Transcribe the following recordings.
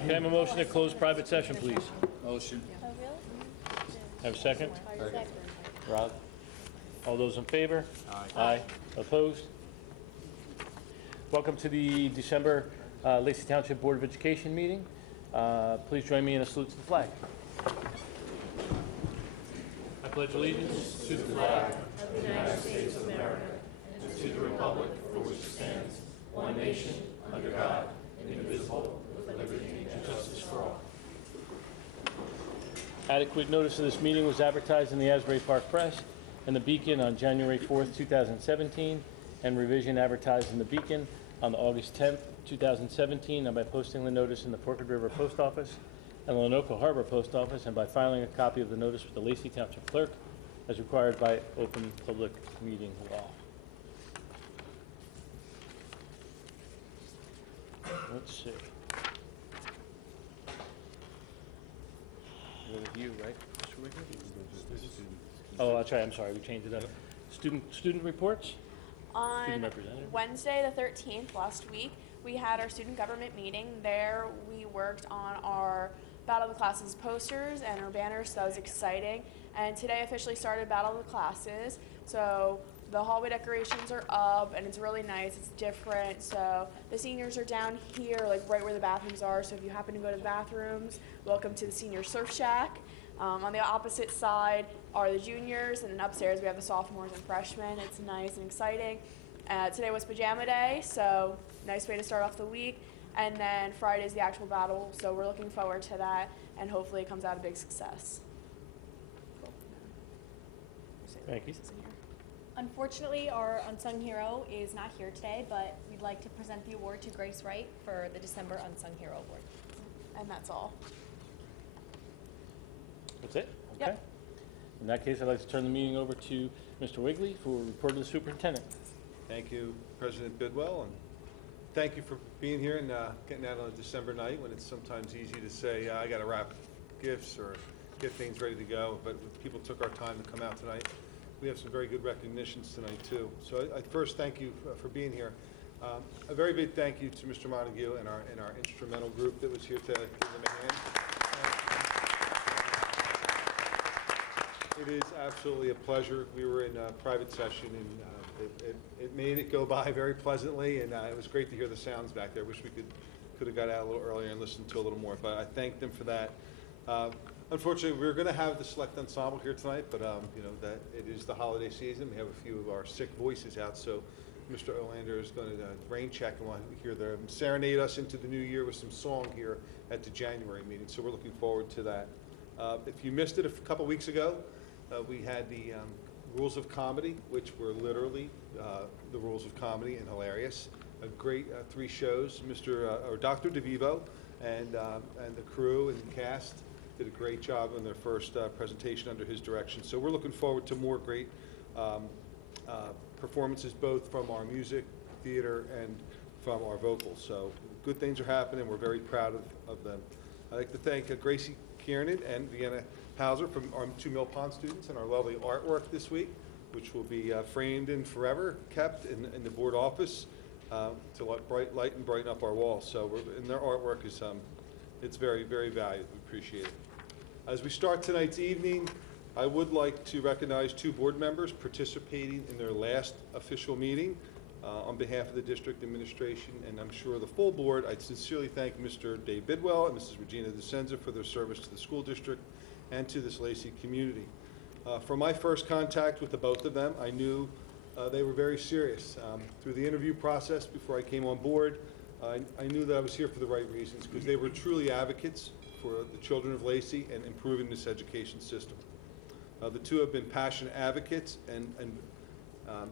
Can I have a motion to close private session, please? Motion. Have a second? Second. Rod? All those in favor? Aye. Aye. Opposed? Welcome to the December Lacey Township Board of Education meeting. Please join me in a salute to the flag. I pledge allegiance to the flag of the United States of America and to the republic for which it stands, one nation, under God, indivisible, with liberty and justice for all. Adequate notice of this meeting was advertised in the Asbury Park Press and the Beacon on January 4th, 2017, and revision advertised in the Beacon on August 10th, 2017, and by posting the notice in the Forked River Post Office and the Lenoka Harbor Post Office, and by filing a copy of the notice with the Lacey Township Clerk as required by open public meeting law. Let's see. With you, right, Mr. Wiggins? Oh, that's right, I'm sorry, we changed it up. Student reports? On Student representative? Wednesday the 13th, last week, we had our student government meeting. There we worked on our Battle of the Classes posters and our banners, so that was exciting. And today officially started Battle of the Classes. So the hallway decorations are up and it's really nice, it's different. So the seniors are down here, like right where the bathrooms are. So if you happen to go to the bathrooms, welcome to the senior surf shack. On the opposite side are the juniors, and then upstairs we have the sophomores and freshmen. It's nice and exciting. Today was pajama day, so nice way to start off the week. And then Friday is the actual battle, so we're looking forward to that, and hopefully it comes out a big success. Thank you. Unfortunately, our unsung hero is not here today, but we'd like to present the award to Grace Wright for the December Unsung Hero Award. And that's all. That's it? Yep. Okay. In that case, I'd like to turn the meeting over to Mr. Wigley for a report of the superintendent. Thank you, President Bidwell, and thank you for being here and getting out on a December night when it's sometimes easy to say, I got to wrap gifts or get things ready to go, but people took our time to come out tonight. We have some very good recognitions tonight, too. So I first thank you for being here. A very big thank you to Mr. Montague and our instrumental group that was here to give them a hand. It is absolutely a pleasure. We were in a private session, and it made it go by very pleasantly, and it was great to hear the sounds back there. Wish we could have got out a little earlier and listened to a little more, but I thank them for that. Unfortunately, we were going to have the select ensemble here tonight, but you know that it is the holiday season. We have a few of our sick voices out, so Mr. Olander is going to rain check and want to hear them serenade us into the new year with some song here at the January meeting. So we're looking forward to that. If you missed it a couple weeks ago, we had the Rules of Comedy, which were literally the Rules of Comedy and hilarious. A great 3 shows. Dr. DeVivo and the crew and the cast did a great job on their first presentation under his direction. So we're looking forward to more great performances, both from our music, theater, and from our vocals. So good things are happening. We're very proud of them. I'd like to thank Gracie Kiernan and Vienna Hauser from our 2 Mill Pond students and our lovely artwork this week, which will be framed and forever kept in the board office to light and brighten up our walls. So and their artwork is it's very, very valued. We appreciate it. As we start tonight's evening, I would like to recognize 2 board members participating in their last official meeting. On behalf of the district administration and I'm sure the full board, I sincerely thank Mr. Dave Bidwell and Mrs. Regina DeSenza for their service to the school district and to this Lacey community. From my first contact with the both of them, I knew they were very serious. Through the interview process before I came on board, I knew that I was here for the right reasons because they were truly advocates for the children of Lacey and improving this education system. The 2 have been passionate advocates and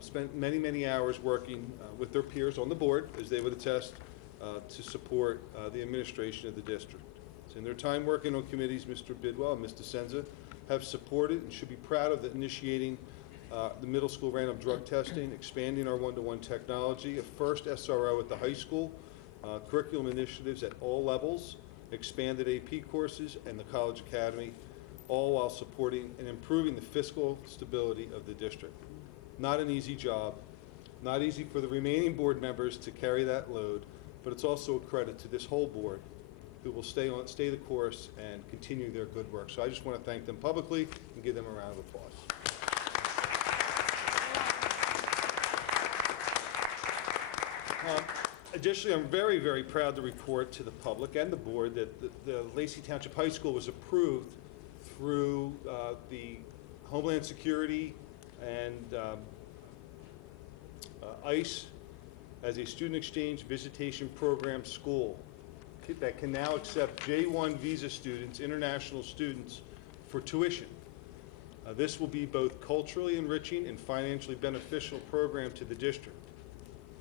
spent many, many hours working with their peers on the board, as they would attest, to support the administration of the district. So in their time working on committees, Mr. Bidwell and Ms. DeSenza have supported and should be proud of initiating the middle school random drug testing, expanding our one-to-one technology, a first SRO at the high school, curriculum initiatives at all levels, expanded AP courses, and the college academy, all while supporting and improving the fiscal stability of the district. Not an easy job, not easy for the remaining board members to carry that load, but it's also a credit to this whole board who will stay the course and continue their good work. So I just want to thank them publicly and give them a round of applause. Additionally, I'm very, very proud to report to the public and the board that the Lacey Township High School was approved through the Homeland Security and ICE as a student exchange visitation program school that can now accept J-1 visa students, international students, for tuition. This will be both culturally enriching and financially beneficial program to the district.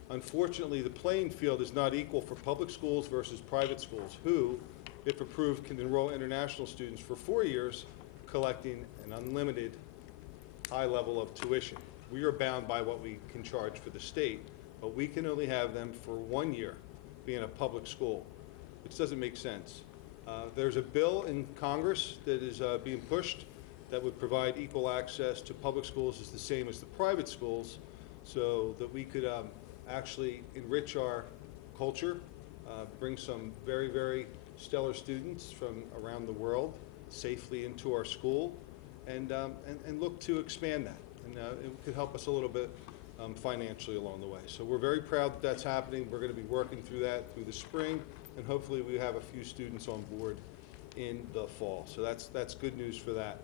Unfortunately, the playing field is not equal for public schools versus private schools, who, if approved, can enroll international students for 4 years, collecting an unlimited high level of tuition. We are bound by what we can charge for the state, but we can only have them for 1 year being a public school, which doesn't make sense. There's a bill in Congress that is being pushed that would provide equal access to public schools as the same as the private schools, so that we could actually enrich our culture, bring some very, very stellar students from around the world safely into our school, and look to expand that. And it could help us a little bit financially along the way. So we're very proud that that's happening. We're going to be working through that through the spring, and hopefully we have a few students on board in the fall. So that's good news for that.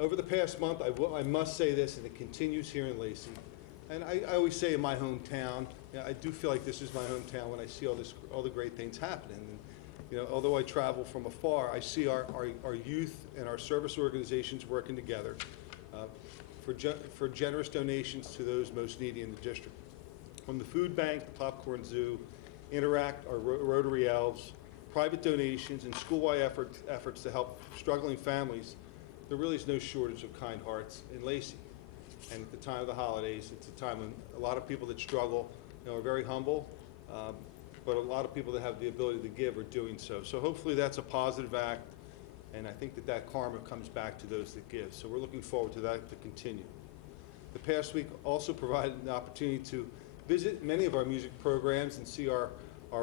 Over the past month, I must say this, and it continues here in Lacey, and I always say in my hometown, I do feel like this is my hometown when I see all the great things happening. And, although I travel from afar, I see our youth and our service organizations working together for generous donations to those most needy in the district. From the food bank, the Popcorn Zoo, Interact, our Rotary Elves, private donations, and school-wide efforts to help struggling families, there really is no shortage of kind hearts in Lacey. And at the time of the holidays, it's a time when a lot of people that struggle, are very humble, but a lot of people that have the ability to give are doing so. So hopefully that's a positive act, and I think that karma comes back to those that give. So we're looking forward to that to continue. The past week also provided an opportunity to visit many of our music programs and see our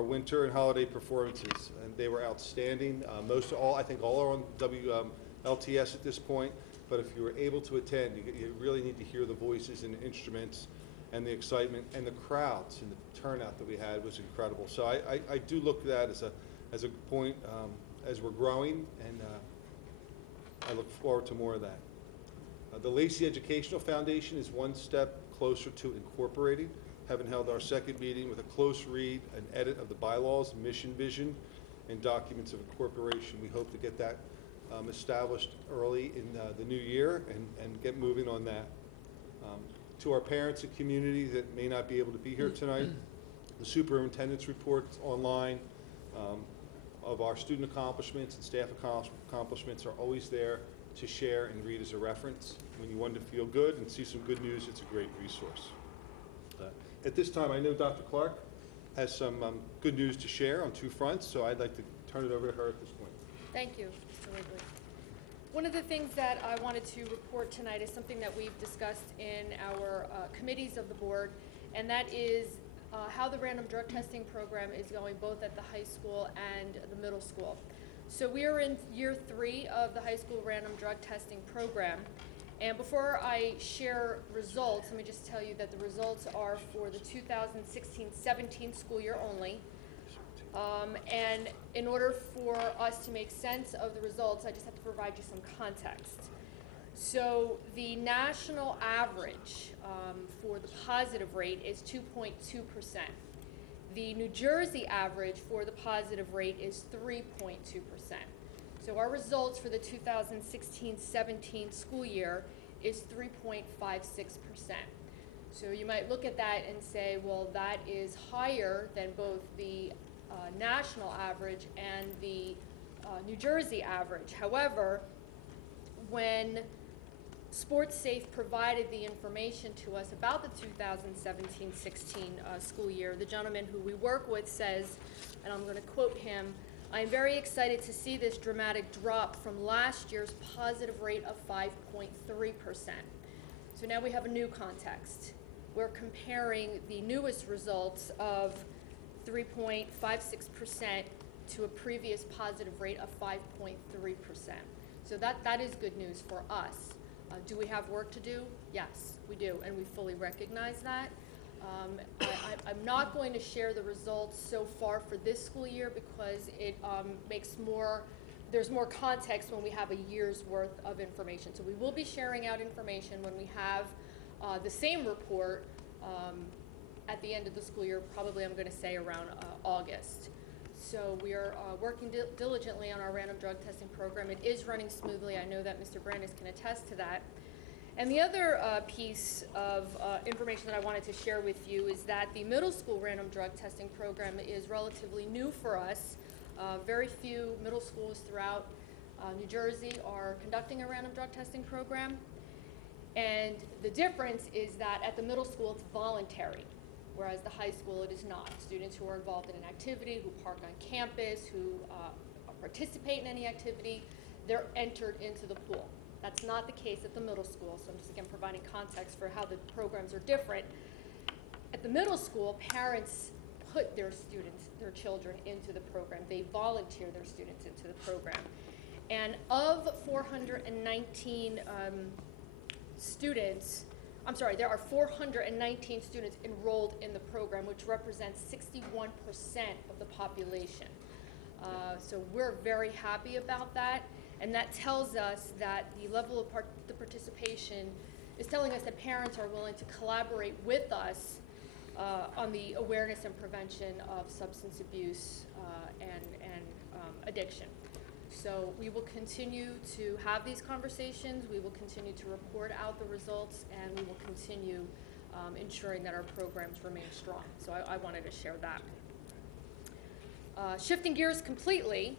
winter and holiday performances, and they were outstanding. I think all are on WLTS at this point. But if you were able to attend, you really need to hear the voices and the instruments and the excitement, and the crowds and the turnout that we had was incredible. So I do look at that as a point as we're growing, and I look forward to more of that. The Lacey Educational Foundation is one step closer to incorporating, having held our second meeting with a close read and edit of the bylaws, mission, vision, and documents of incorporation. We hope to get that established early in the new year and get moving on that. To our parents and community that may not be able to be here tonight, the superintendent's reports online of our student accomplishments and staff accomplishments are always there to share and read as a reference. When you want to feel good and see some good news, it's a great resource. At this time, I know Dr. Clark has some good news to share on two fronts, so I'd like to turn it over to her at this point. Thank you, Mr. Wigley. One of the things that I wanted to report tonight is something that we've discussed in our committees of the board, and that is how the random drug testing program is going both at the high school and the middle school. So we are in year 3 of the high school random drug testing program. And before I share results, let me just tell you that the results are for the 2016-17 school year only. And in order for us to make sense of the results, I just have to provide you some context. So the national average for the positive rate is 2.2%. The New Jersey average for the positive rate is 3.2%. So our results for the 2016-17 school year is 3.56%. So you might look at that and say, well, that is higher than both the national average and the New Jersey average. However, when SportsSafe provided the information to us about the 2017-16 school year, the gentleman who we work with says, and I'm going to quote him, "I am very excited to see this dramatic drop from last year's positive rate of 5.3%. So now we have a new context. We're comparing the newest results of 3.56% to a previous positive rate of 5.3%. So that is good news for us. Do we have work to do? Yes, we do, and we fully recognize that. I'm not going to share the results so far for this school year because it there's more context when we have a year's worth of information. So we will be sharing out information when we have the same report at the end of the school year, probably I'm going to say around August. So we are working diligently on our random drug testing program. It is running smoothly. I know that Mr. Brandis can attest to that. And the other piece of information that I wanted to share with you is that the middle school random drug testing program is relatively new for us. Very few middle schools throughout New Jersey are conducting a random drug testing program. And the difference is that at the middle school it's voluntary, whereas the high school it is not. Students who are involved in an activity, who park on campus, who participate in any activity, they're entered into the pool. That's not the case at the middle school, so I'm just again providing context for how the programs are different. At the middle school, parents put their children into the program. They volunteer their students into the program. And of 419 students, there are 419 students enrolled in the program, which represents 61% of the population. So we're very happy about that. And that tells us that the level of the participation is telling us that parents are willing to collaborate with us on the awareness and prevention of substance abuse and addiction. So we will continue to have these conversations, we will continue to report out the results, and we will continue ensuring that our programs remain strong. So I wanted to share that. Shifting gears completely,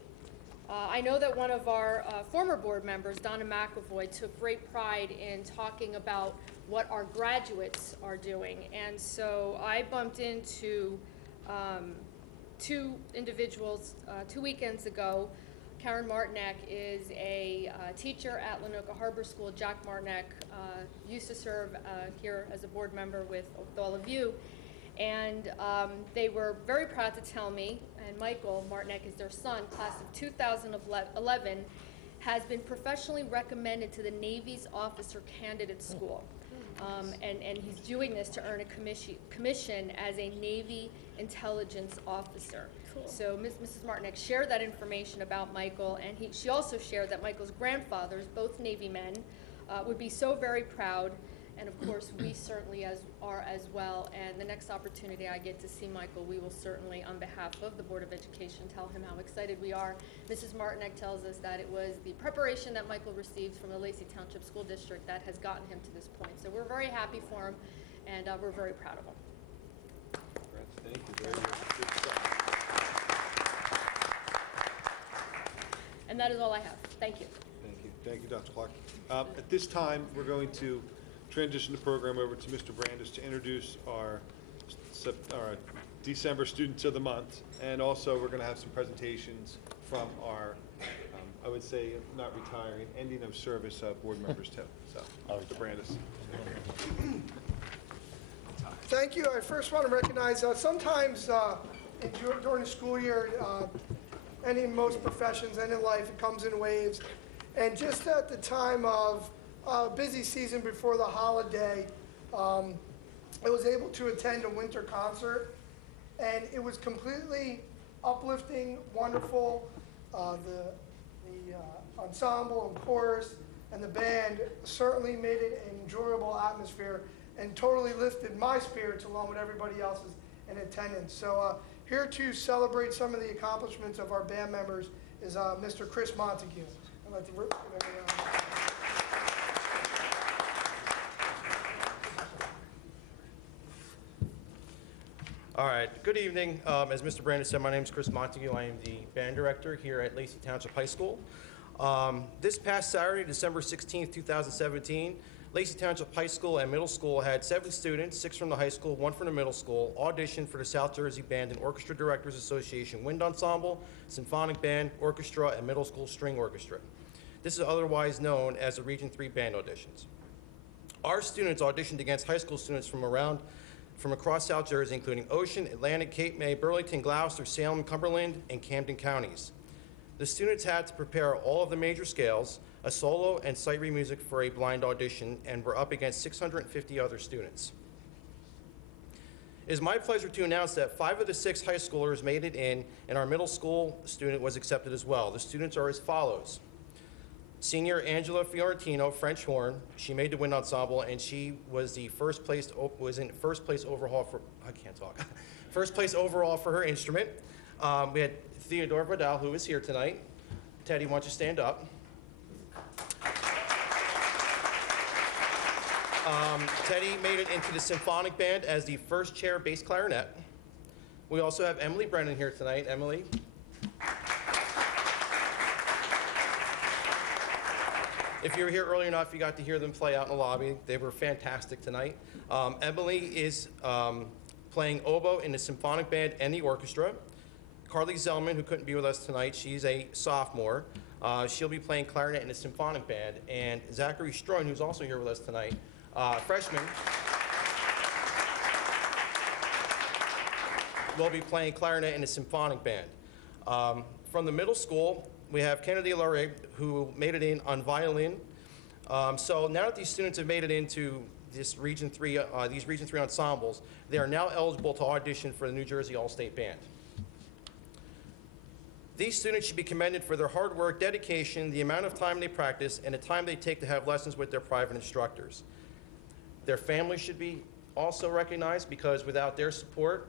I know that one of our former board members, Donna McAvoy, took great pride in talking about what our graduates are doing. And so I bumped into two individuals 2 weekends ago. Karen Martinek is a teacher at Lenoka Harbor School. Jack Martinek used to serve here as a board member with all of you. And they were very proud to tell me, and Michael Martinek is their son, class of 2011, has been professionally recommended to the Navy's Officer Candidate School. And he's doing this to earn a commission as a Navy intelligence officer. Cool. So Mrs. Martinek shared that information about Michael, and she also shared that Michael's grandfathers, both Navy men, would be so very proud. And of course, we certainly are as well. And the next opportunity I get to see Michael, we will certainly, on behalf of the Board of Education, tell him how excited we are. Mrs. Martinek tells us that it was the preparation that Michael received from the Lacey Township School District that has gotten him to this point. So we're very happy for him, and we're very proud of him. Thank you very much. Good stuff. And that is all I have. Thank you. Thank you. Thank you, Dr. Clark. At this time, we're going to transition the program over to Mr. Brandis to introduce our December Students of the Month. And also, we're going to have some presentations from our, I would say, not retiring, ending of service board members too. So, Mr. Brandis. Thank you. I first want to recognize sometimes during the school year, and in most professions and in life, it comes in waves. And just at the time of busy season before the holiday, I was able to attend a winter concert, and it was completely uplifting, wonderful. The ensemble and chorus and the band certainly made it an enjoyable atmosphere and totally lifted my spirits along with everybody else's in attendance. So here to celebrate some of the accomplishments of our band members is Mr. Chris Montague. I'd like to give everyone a round. All right, good evening. As Mr. Brandis said, my name is Chris Montague. I am the band director here at Lacey Township High School. This past Saturday, December 16th, 2017, Lacey Township High School and Middle School had 7 students, 6 from the high school, 1 from the middle school, audition for the South Jersey Band and Orchestra Directors Association Wind Ensemble, Symphonic Band, Orchestra, and Middle School String Orchestra. This is otherwise known as the Region 3 Band Auditions. Our students auditioned against high school students from around from across South Jersey, including Ocean, Atlantic, Cape May, Burlington, Gloucester, Salem, Cumberland, and Camden counties. The students had to prepare all of the major scales, a solo and sight read music for a blind audition, and were up against 650 other students. It is my pleasure to announce that 5 of the 6 high schoolers made it in, and our middle school student was accepted as well. The students are as follows. Senior Angela Fiorentino, French horn. She made the wind ensemble, and she was in first place overall for, I can't talk. First place overall for her instrument. We had Theodore Vidal, who is here tonight. Teddy, why don't you stand up? Teddy made it into the symphonic band as the first chair bass clarinet. We also have Emily Brennan here tonight. Emily. If you were here early enough, you got to hear them play out in the lobby. They were fantastic tonight. Emily is playing oboe in the symphonic band and the orchestra. Carly Zellman, who couldn't be with us tonight, she's a sophomore. She'll be playing clarinet in the symphonic band. And Zachary Stroin, who's also here with us tonight, freshman, will be playing clarinet in the symphonic band. From the middle school, we have Kennedy Larray, who made it in on violin. So now that these students have made it into this Region 3, these Region 3 ensembles, they are now eligible to audition for the New Jersey All-State Band. These students should be commended for their hard work, dedication, the amount of time they practice, and the time they take to have lessons with their private instructors. Their families should be also recognized, because without their support,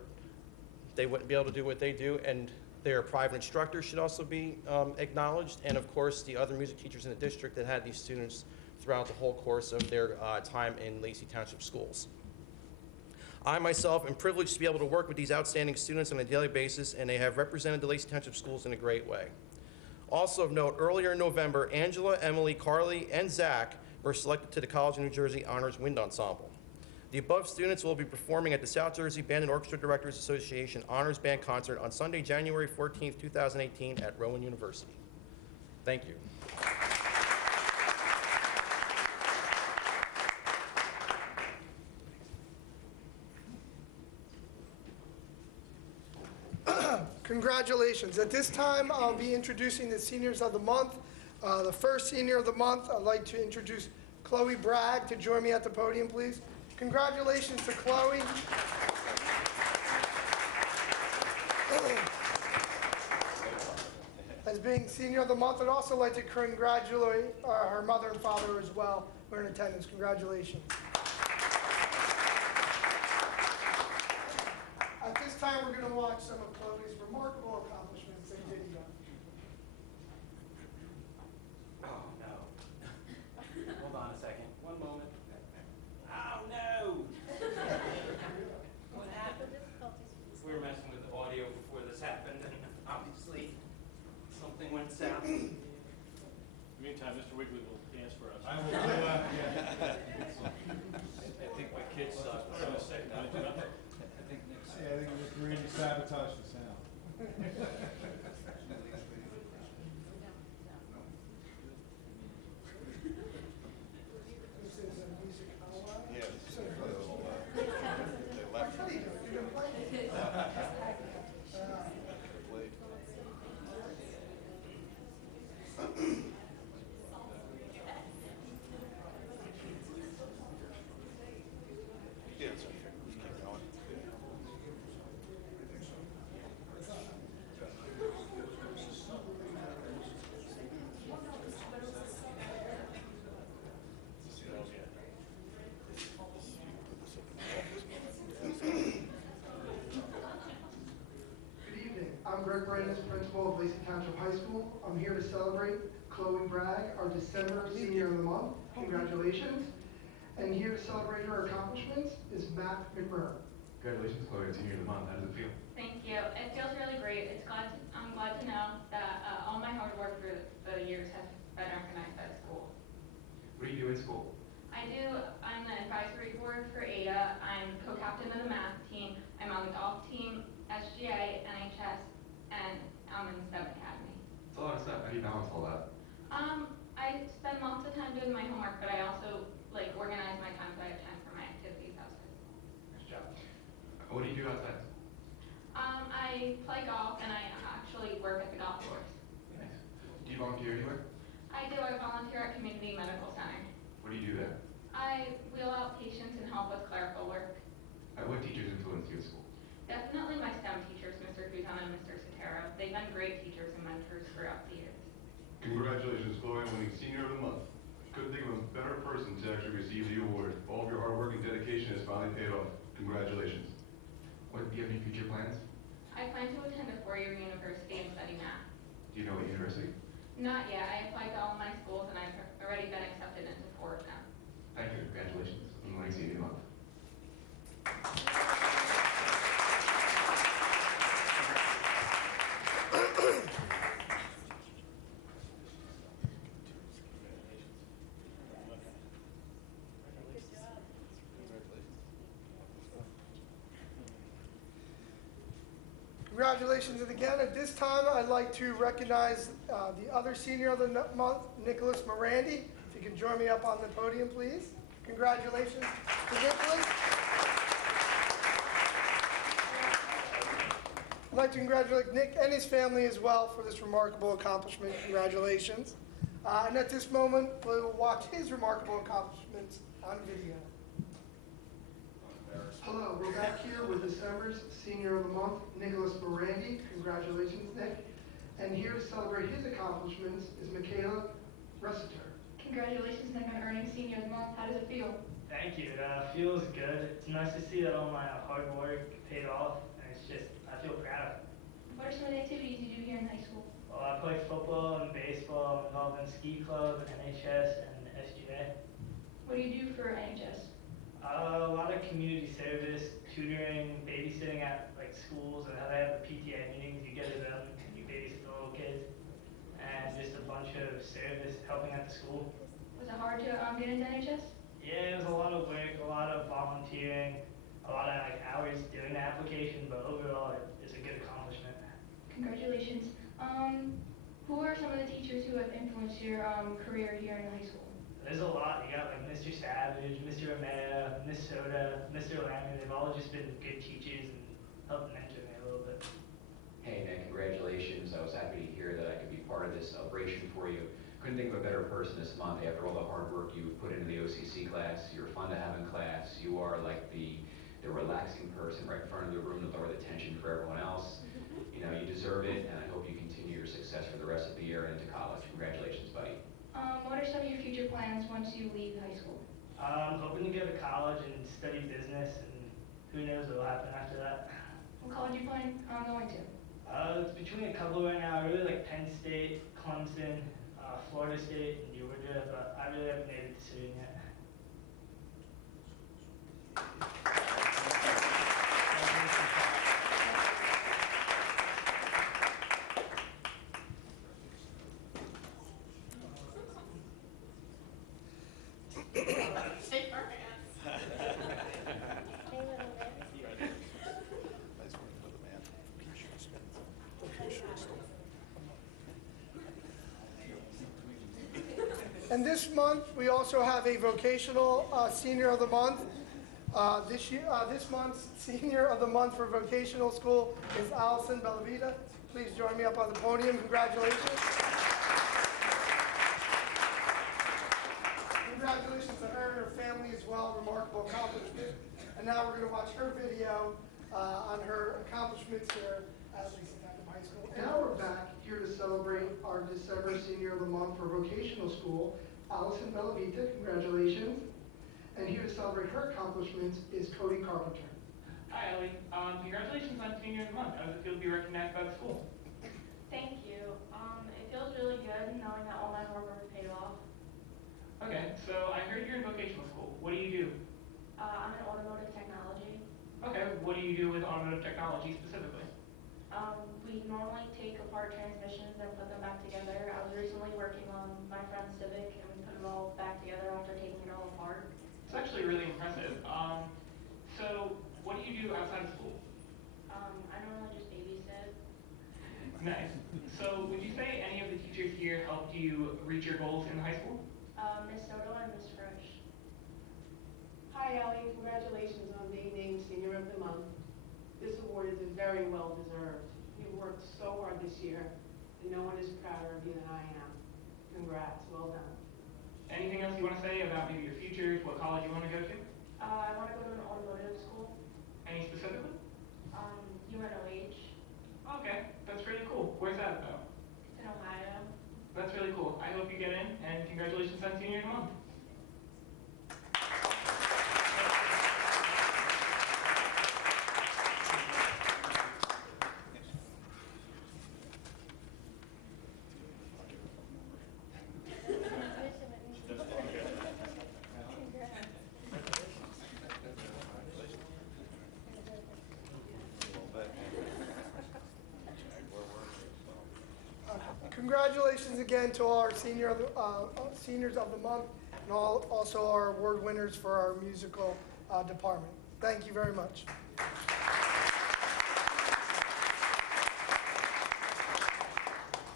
they wouldn't be able to do what they do, and their private instructors should also be acknowledged, and of course, the other music teachers in the district that had these students throughout the whole course of their time in Lacey Township schools. I myself am privileged to be able to work with these outstanding students on a daily basis, and they have represented the Lacey Township schools in a great way. Also of note, earlier in November, Angela, Emily, Carly, and Zach were selected to the College of New Jersey Honors Wind Ensemble. The above students will be performing at the South Jersey Band and Orchestra Directors Association Honors Band Concert on Sunday, January 14th, 2018 at Rowan University. Thank you. Congratulations. At this time, I'll be introducing the seniors of the month. The first senior of the month, I'd like to introduce Chloe Bragg to join me at the podium, please. Congratulations to Chloe. As being senior of the month, I'd also like to congratulate her mother and father as well, who are in attendance. Congratulations. At this time, we're going to watch some of Chloe's remarkable accomplishments in video. Oh, no. Hold on a second. One moment. Oh, no! What happened? We were messing with the audio before this happened, and obviously something went south. In the meantime, Mr. Wiggly will dance for us. I will do that, yeah. I think my kids suck. Hold on a second. I think next. See, I think Mr. Randy sabotaged the sound. This is a music hour. Good evening. I'm Greg Brandis, principal of Lacey Township High School. I'm here to celebrate Chloe Bragg, our December Senior of the Month. Congratulations. And here to celebrate her accomplishments is Matt McMurray. Congratulations, Chloe, Senior of the Month. How does it feel? Thank you. It feels really great. I'm glad to know that all my hard work for the years has been recognized by the school. What do you do in school? I'm the advisory board for ADA. I'm co-captain of the math team. I'm on the golf team, SGA, NHS, and I'm in the STEM Academy. It's a lot of stuff. How do you balance all that? I spend lots of time doing my homework, but I also organize my time so I have time for my activities outside. Nice job. do outside? I play golf and I actually work at the golf course. Nice. Do you volunteer anywhere? I do. I volunteer at Community Medical Center. What do you do there? I wheel out patients and help with clerical work. What teachers influenced you at school? Definitely my STEM teachers, Mr. Guzan and Mr. Sotero. They've been great teachers and mentors throughout the years. Congratulations, Chloe, on winning Senior of the Month. Couldn't think of a better person to actually receive the award. All of your hard work and dedication has finally paid off. Congratulations. Do you have any future plans? I plan to attend a four-year university and study math. Do you know what university? Not yet. I applied to all my schools and I've already been accepted into four of them. Thank you. Congratulations on winning Senior of the Month. Congratulations again. At this time, I'd like to recognize the other senior of the month, Nicholas Morandi. If you can join me up on the podium, please. Congratulations to Nicholas. I'd like to congratulate Nick and his family as well for this remarkable accomplishment. Congratulations. And at this moment, we'll watch his remarkable accomplishments on video. Hello, we're back here with December's Senior of the Month, Nicholas Morandi. Congratulations, Nick. And here to celebrate his accomplishments is Michaela Ressiter. Congratulations, Nick, on earning Senior of the Month. How does it feel? Thank you. It feels good. It's nice to see that all my hard work paid off, and I feel proud. What are some of the activities you do here in high school? Well, I play football and baseball. I'm involved in ski club, NHS, and SGA. What do you do for NHS? A lot of community service, tutoring, babysitting at like schools, and how they have the PTA meetings. You get to them and you babysit the little kids, and just a bunch of service helping at the school. Was it hard to get into NHS? Yeah, it was a lot of work, a lot of volunteering, a lot of like hours doing the application, but overall it's a good accomplishment. Congratulations. Who are some of the teachers who have influenced your career here in high school? There's a lot. You got like Mr. Savage, Mr. Amaya, Miss Soda, Mr. Lammy. They've all just been good teachers and helped mentor me a little bit. Hey Nick, congratulations. I was happy to hear that I could be part of this celebration for you. Couldn't think of a better person this month after all the hard work you put into the OCC class. You're fun to have in class. You are like the relaxing person right in front of the room to lower the tension for everyone else. You know, you deserve it, and I hope you continue your success for the rest of the year and into college. Congratulations, buddy. What are some of your future plans once you leave high school? I'm hoping to go to college and study business, and who knows what will happen after that. What college are you planning on going to? It's between a couple right now. I really like Penn State, Clemson, Florida State, and Georgia, but I really haven't made a decision yet. And this month, we also have a vocational Senior of the Month. This month's Senior of the Month for vocational school is Allison Bellavita. Please join me up on the podium. Congratulations. Congratulations to her and her family as well. Remarkable accomplishment. And now we're going to watch her video on her accomplishments here at Lacey Township High School. And now we're back here to celebrate our December Senior of the Month for vocational school, Allison Bellavita. Congratulations. And here to celebrate her accomplishments is Cody Carpenter. Hi, Ellie. Congratulations on Senior of the Month. How does it feel to be recognized by the school? Thank you. It feels really good knowing that all my hard work paid off. Okay, so I heard you're in vocational school. What do you do? I'm in automotive technology. Okay, what do you do with automotive technology specifically? We normally take apart transmissions and put them back together. I was recently working on my friend's Civic, and we put it all back together after taking it all apart. It's actually really impressive. So what do you do outside of school? I normally just babysit. Nice. So would you say any of the teachers here helped you reach your goals in high school? Miss Soto and Miss Fresh. Hi, Ellie. Congratulations on being named Senior of the Month. This award is very well deserved. You worked so hard this year, and no one is prouder of you than I am. Congrats, well done. Anything else you want to say about maybe your future, what college you want to go to? I want to go to an automotive school, Any specifically? UNOH. Okay, that's really cool. Where's that though? It's in Ohio. That's really cool. I hope you get in, and congratulations on senior month. Congratulations again to all our seniors of the month and also our award winners for our musical department. Thank you very much. I'd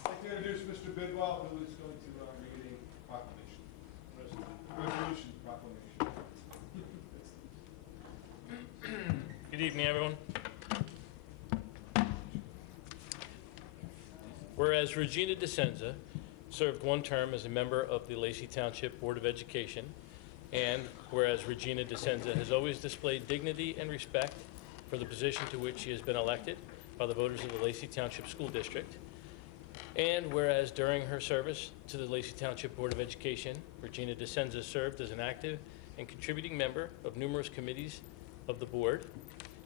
like to introduce Mr. Bidwell, who is going to read a proclamation. Resolution proclamation. Good evening, everyone. Whereas Regina DeSenza served one term as a member of the Lacey Township Board of Education, and whereas Regina DeSenza has always displayed dignity and respect for the position to which she has been elected by the voters of the Lacey Township School District, and whereas during her service to the Lacey Township Board of Education, Regina DeSenza served as an active and contributing member of numerous committees of the board,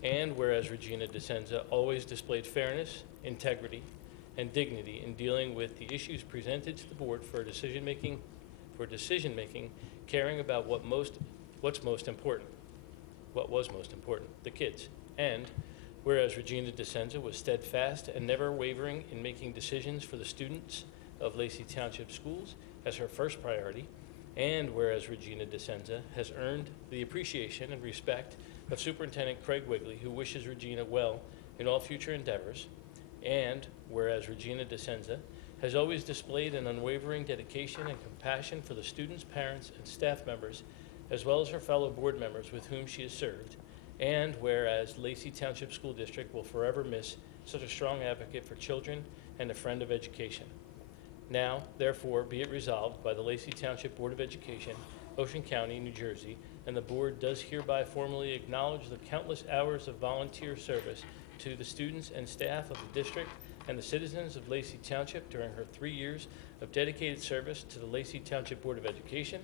and whereas Regina DeSenza always displayed fairness, integrity, and dignity in dealing with the issues presented to the board for decision-making, caring about what's most important, what was most important, the kids. And whereas Regina DeSenza was steadfast and never wavering in making decisions for the students of Lacey Township Schools as her first priority, and whereas Regina DeSenza has earned the appreciation and respect of Superintendent Craig Wigley, who wishes Regina well in all future endeavors, and whereas Regina DeSenza has always displayed an unwavering dedication and compassion for the students, parents, and staff members, as well as her fellow board members with whom she has served, and whereas Lacey Township School District will forever miss such a strong advocate for children and a friend of education. Now, therefore, be it resolved by the Lacey Township Board of Education, Ocean County, New Jersey, and the board does hereby formally acknowledge the countless hours of volunteer service to the students and staff of the district and the citizens of Lacey Township during her 3 years of dedicated service to the Lacey Township Board of Education.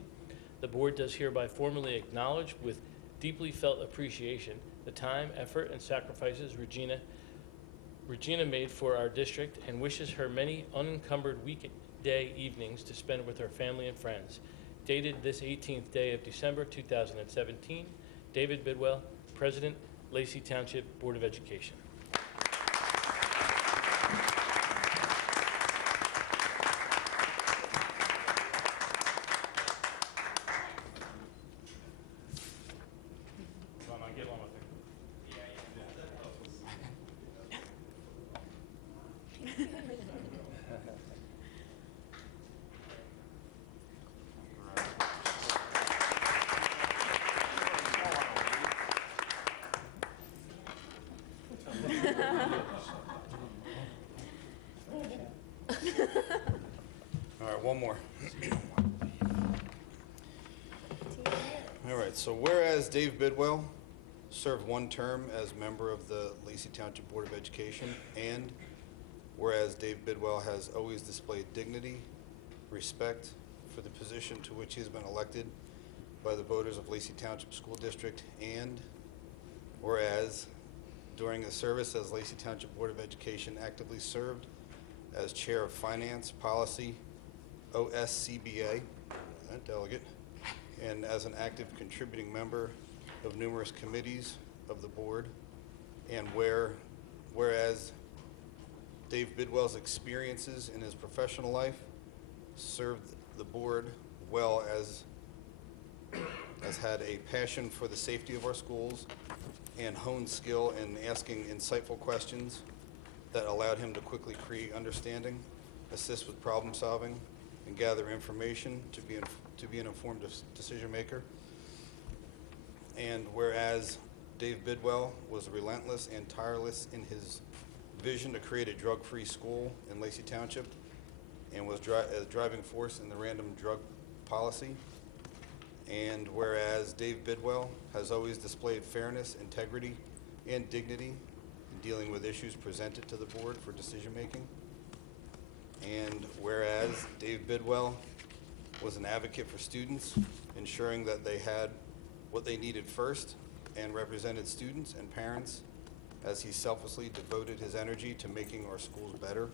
The board does hereby formally acknowledge with deeply felt appreciation the time, effort, and sacrifices Regina made for our district and wishes her many unencumbered weekday evenings to spend with her family and friends. Dated this 18th day of December 2017, David Bidwell, President, Lacey Township Board of Education. All right, one more. All right, so whereas Dave Bidwell served one term as member of the Lacey Township Board of Education, and whereas Dave Bidwell has always displayed dignity, respect for the position to which he has been elected by the voters of Lacey Township School District, and whereas during his service as Lacey Township Board of Education actively served as Chair of Finance Policy, OSCBA, that delegate, and as an active contributing member of numerous committees of the board, and whereas Dave Bidwell's experiences in his professional life served the board well, as had a passion for the safety of our schools and honed skill in asking insightful questions that allowed him to quickly create understanding, assist with problem solving, and gather information to be an informed decision maker. And whereas Dave Bidwell was relentless and tireless in his vision to create a drug-free school in Lacey Township and was a driving force in the random drug policy. And whereas Dave Bidwell has always displayed fairness, integrity, and dignity in dealing with issues presented to the board for decision-making. And whereas Dave Bidwell was an advocate for students, ensuring that they had what they needed first and represented students and parents as he selflessly devoted his energy to making our schools better.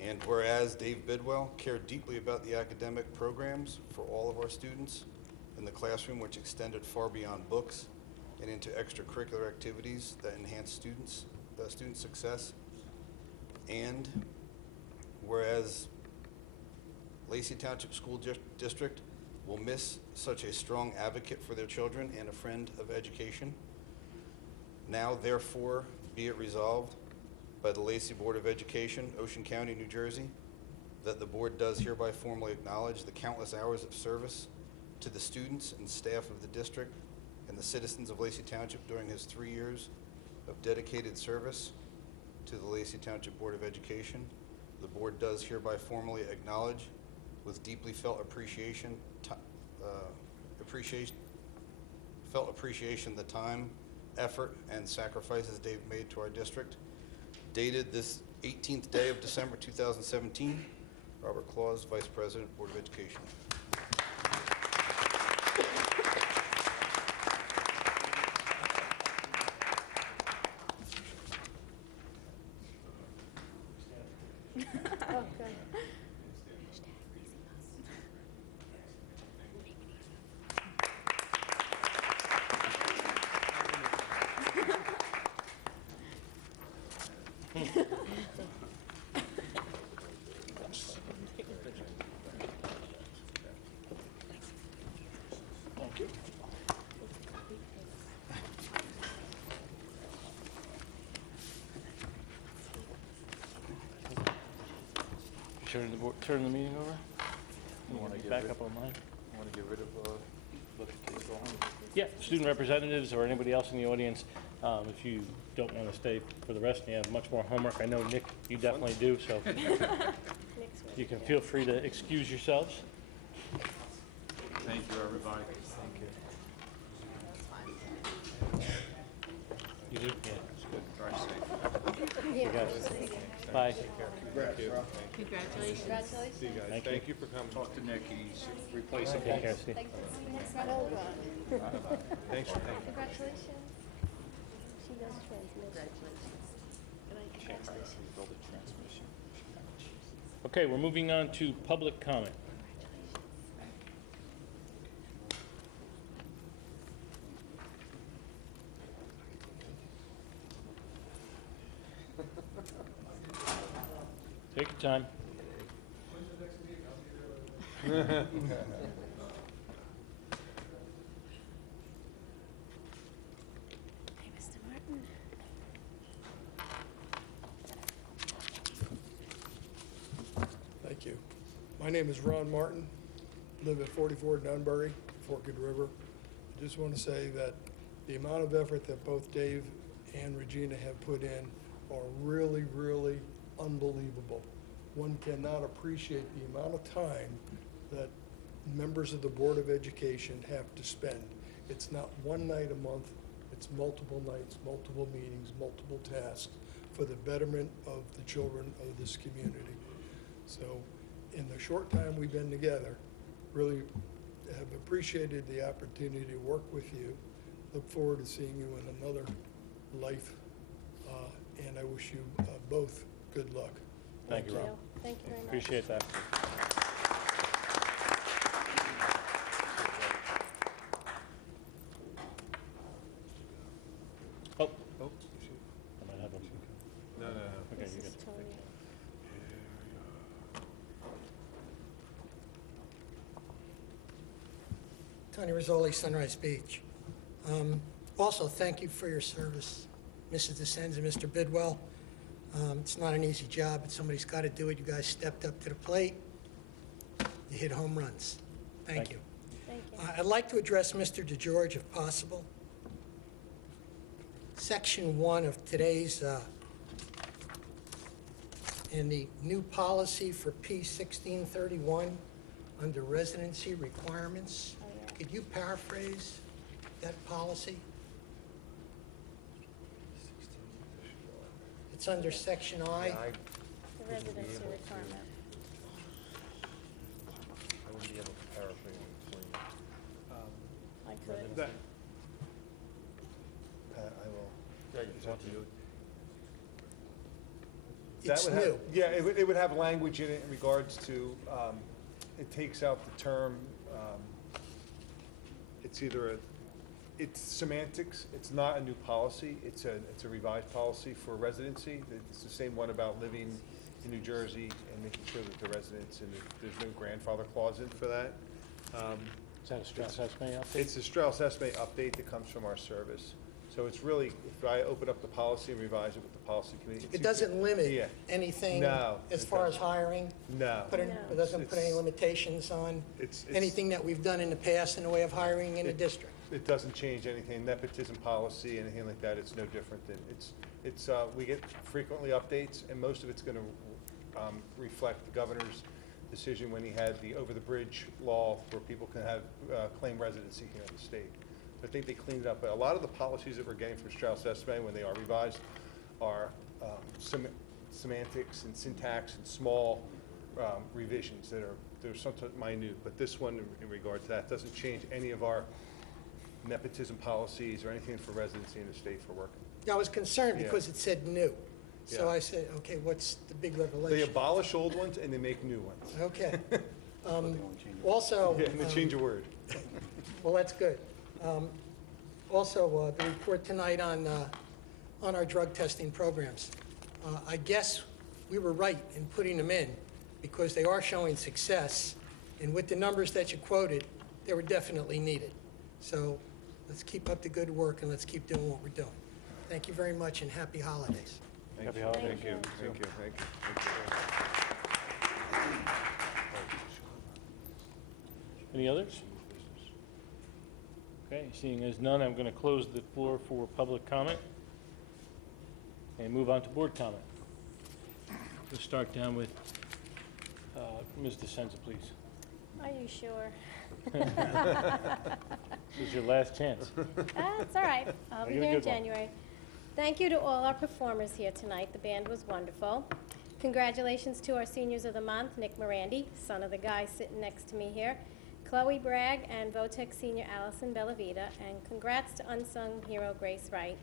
And whereas Dave Bidwell cared deeply about the academic programs for all of our students in the classroom, which extended far beyond books and into extracurricular activities that enhance student success. And whereas Lacey Township School District will miss such a strong advocate for their children and a friend of education. Now, therefore, be it resolved by the Lacey Board of Education, Ocean County, New Jersey, that the board does hereby formally acknowledge the countless hours of service to the students and staff of the district and the citizens of Lacey Township during his 3 years of dedicated service to the Lacey Township Board of Education. The board does hereby formally acknowledge with deeply felt appreciation the time, effort, and sacrifices Dave made to our district. Dated this 18th day of December 2017, Robert Claus, Vice President, Board of Education. Turn the meeting over? You want to get Back rid- up online? Want to get rid of, let the case go home? Yeah, student representatives or anybody else in the audience, if you don't want to stay for the rest and you have much more homework, I know, Nick, you definitely do, so you can feel free to excuse yourselves. Thank you, everybody. Thank you. You do? Yeah. It's good. Drive safe. You guys. Bye. Congratulations. See you guys. Thank Thank you for coming. Talk to Nick, he's replacing Take care, Steve. Thanks for coming. Congratulations. Build a transmission. Okay, we're moving on to public comment. Take your time. Hey, Mr. Martin. Thank you. My name is Ron Martin, live at 44 Dunbury, Forked River. I just want to say that the amount of effort that both Dave and Regina have put in are really, really unbelievable. One cannot appreciate the amount of time that members of the Board of Education have to spend. It's not one night a month, it's multiple nights, multiple meetings, multiple tasks for the betterment of the children of this community. So in the short time we've been together, really have appreciated the opportunity to work with you. Look forward to seeing you in another life, and I wish you both good luck. Thank you, Rob. Thank you very much. Appreciate that. Oh, Oh, I might have a, no. okay, This you're is good. Tony. Tony Rizzoli, Sunrise Beach. Also, thank you for your service, Mrs. DeSenza and Mr. Bidwell. It's not an easy job, but somebody's got to do it. You guys stepped up to the plate. You hit home runs. Thank you. Thank you. I'd like to address Mr. DeGeorge if possible. Section 1 of today's, in the new policy for P1631 under residency requirements. Could you paraphrase that policy? It's under Section I. The residency requirement. I wouldn't be able to paraphrase it for you. I could. Pat, I will. Yeah, you want to do it? It's That would have- new. Yeah, it would have language in it in regards to, it takes out the term, it's either it's semantics, it's not a new policy, it's a revised policy for residency. It's the same one about living in New Jersey and making sure that the residents, and there's no grandfather clause in for that. Is that a Strauss Esme update? It's a Strauss Esme update that comes from our service. So it's really, if I open up the policy and revise it with the policy committee. It doesn't limit Yeah. anything No, as it far as doesn't. hiring? No. It doesn't put any limitations on It's- anything that we've done in the past in the way of hiring in the district? It doesn't change anything, nepotism policy, anything like that, it's no different than, we get frequently updates, and most of it's gonna reflect the governor's decision when he had the over-the-bridge law where people can have, claim residency here in the state. I think they cleaned it up, but a lot of the policies that we're getting from Strauss Esme, when they are revised, are semantics and syntax and small revisions that are, they're sometimes minute, but this one, in regard to that, doesn't change any of our nepotism policies or anything for residency in the state for working. I was concerned Yeah. because it said new. So Yeah. I said, okay, what's the big They revelation? abolish old ones and they make new ones. Okay. Also, Yeah, and they change a word. well, that's good. Also, the report tonight on our drug testing programs. I guess we were right in putting them in because they are showing success. And with the numbers that you quoted, they were definitely needed. So let's keep up the good work and let's keep doing what we're doing. Thank you very much and happy holidays. Happy holidays. Thank you, thank you, thank you. Any others? Okay, seeing as none, I'm going to close the floor for public comment and move on to board comment. We'll start down with Ms. DeSenza, please. Are you sure? This is your last chance. That's all right. I'll be Make it a here in good one. January. Thank you to all our performers here tonight. The band was wonderful. Congratulations to our seniors of the month, Nick Morandi, son of the guy sitting next to me here, Chloe Bragg, and Votech senior Allison Bellavita, and congrats to unsung hero Grace Wright.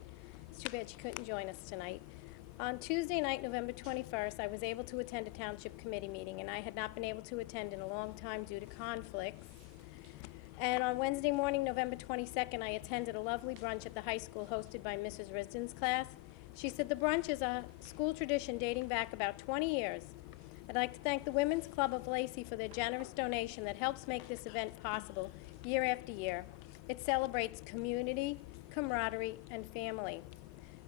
It's too bad she couldn't join us tonight. On Tuesday night, November 21st, I was able to attend a township committee meeting, and I had not been able to attend in a long time due to conflicts. And on Wednesday morning, November 22nd, I attended a lovely brunch at the high school hosted by Mrs. Risden's class. She said the brunch is a school tradition dating back about 20 years. I'd like to thank the Women's Club of Lacey for their generous donation that helps make this event possible year after year. It celebrates community, camaraderie, and family.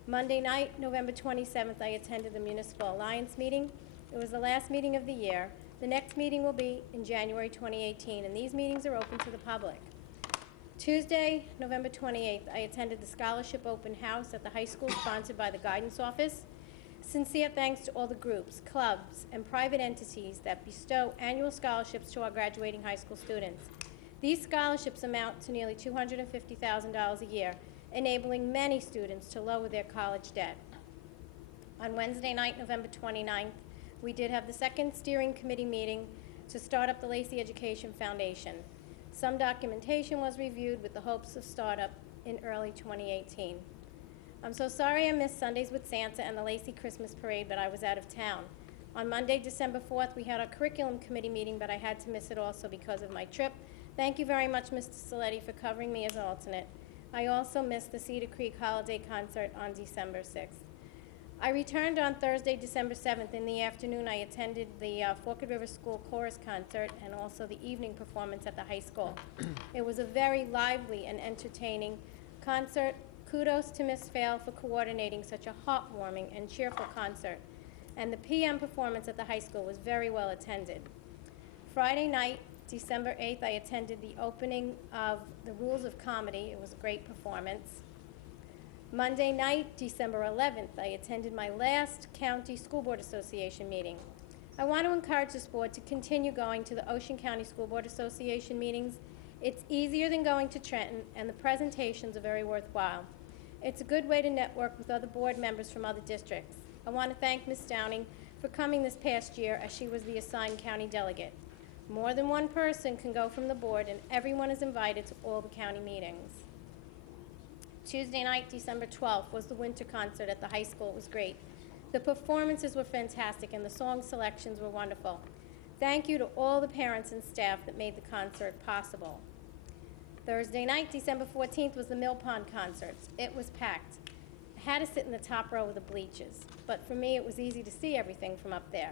Monday night, November 27th, I attended the Municipal Alliance meeting. It was the last meeting of the year. The next meeting will be in January 2018, and these meetings are open to the public. Tuesday, November 28th, I attended the Scholarship Open House at the high school sponsored by the Guidance Office. Sincere thanks to all the groups, clubs, and private entities that bestow annual scholarships to our graduating high school students. These scholarships amount to nearly $250,000 a year, enabling many students to lower their college debt. On Wednesday night, November 29th, we did have the second steering committee meeting to start up the Lacey Education Foundation. Some documentation was reviewed with the hopes of startup in early 2018. I'm so sorry I missed Sundays with Santa and the Lacey Christmas Parade, but I was out of town. On Monday, December 4th, we had our curriculum committee meeting, but I had to miss it also because of my trip. Thank you very much, Mr. Saletti, for covering me as an alternate. I also missed the Cedar Creek Holiday Concert on December 6th. I returned on Thursday, December 7th. In the afternoon, I attended the Forked River School Chorus Concert and also the evening performance at the high school. It was a very lively and entertaining concert. Kudos to Ms. Fail for coordinating such a heartwarming and cheerful concert. And the PM performance at the high school was very well attended. Friday night, December 8th, I attended the opening of The Rules of Comedy. It was a great performance. Monday night, December 11th, I attended my last County School Board Association meeting. I want to encourage this board to continue going to the Ocean County School Board Association meetings. It's easier than going to Trenton, and the presentations are very worthwhile. It's a good way to network with other board members from other districts. I want to thank Ms. Downing for coming this past year, as she was the assigned county delegate. More than one person can go from the board, and everyone is invited to all the county meetings. Tuesday night, December 12th, was the winter concert at the high school. It was great. The performances were fantastic, and the song selections were wonderful. Thank you to all the parents and staff that made the concert possible. Thursday night, December 14th, was the Mill Pond concerts. It was packed. I had to sit in the top row of the bleachers, but for me, it was easy to see everything from up there.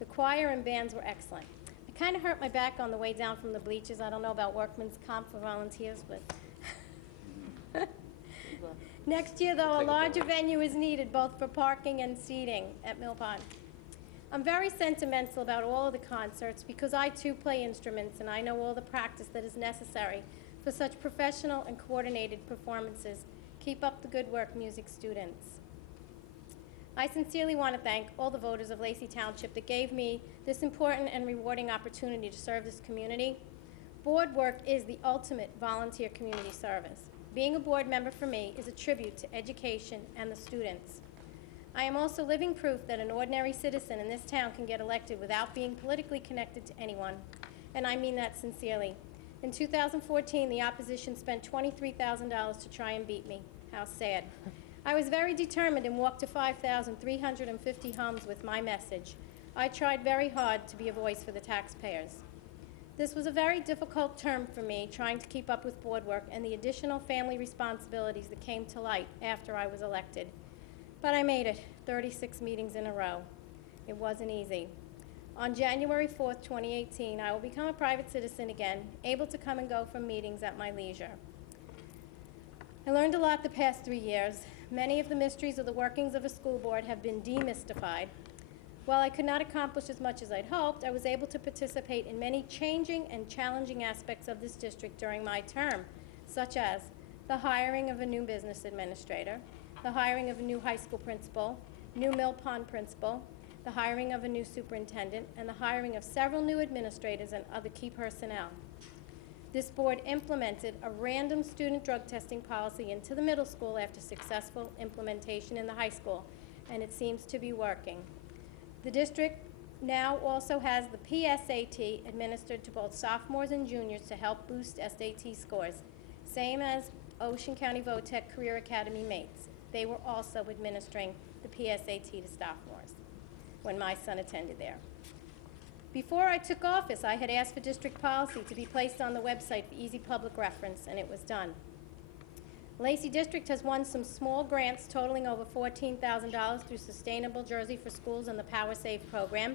The choir and bands were excellent. I kind of hurt my back on the way down from the bleachers. I don't know about workman's comp for volunteers, but... Next year, though, a larger venue is needed, both for parking and seating at Mill Pond. I'm very sentimental about all of the concerts because I, too, play instruments, and I know all the practice that is necessary for such professional and coordinated performances. Keep up the good work, music students. I sincerely want to thank all the voters of Lacey Township that gave me this important and rewarding opportunity to serve this community. Board work is the ultimate volunteer community service. Being a board member for me is a tribute to education and the students. I am also living proof that an ordinary citizen in this town can get elected without being politically connected to anyone, and I mean that sincerely. In 2014, the opposition spent $23,000 to try and beat me. How sad. I was very determined and walked to 5,350 homes with my message. I tried very hard to be a voice for the taxpayers. This was a very difficult term for me, trying to keep up with board work and the additional family responsibilities that came to light after I was elected. But I made it, 36 meetings in a row. It wasn't easy. On January 4th, 2018, I will become a private citizen again, able to come and go from meetings at my leisure. I learned a lot the past 3 years. Many of the mysteries of the workings of a school board have been demystified. While I could not accomplish as much as I'd hoped, I was able to participate in many changing and challenging aspects of this district during my term, such as the hiring of a new business administrator, the hiring of a new high school principal, new Mill Pond principal, the hiring of a new superintendent, and the hiring of several new administrators and other key personnel. This board implemented a random student drug testing policy into the middle school after successful implementation in the high school, and it seems to be working. The district now also has the PSAT administered to both sophomores and juniors to help boost SAT scores, same as Ocean County VOTEC Career Academy mates. They were also administering the PSAT to sophomores when my son attended there. Before I took office, I had asked for district policy to be placed on the website for easy public reference, and it was done. Lacey District has won some small grants totaling over $14,000 through Sustainable Jersey for Schools and the Power Save program.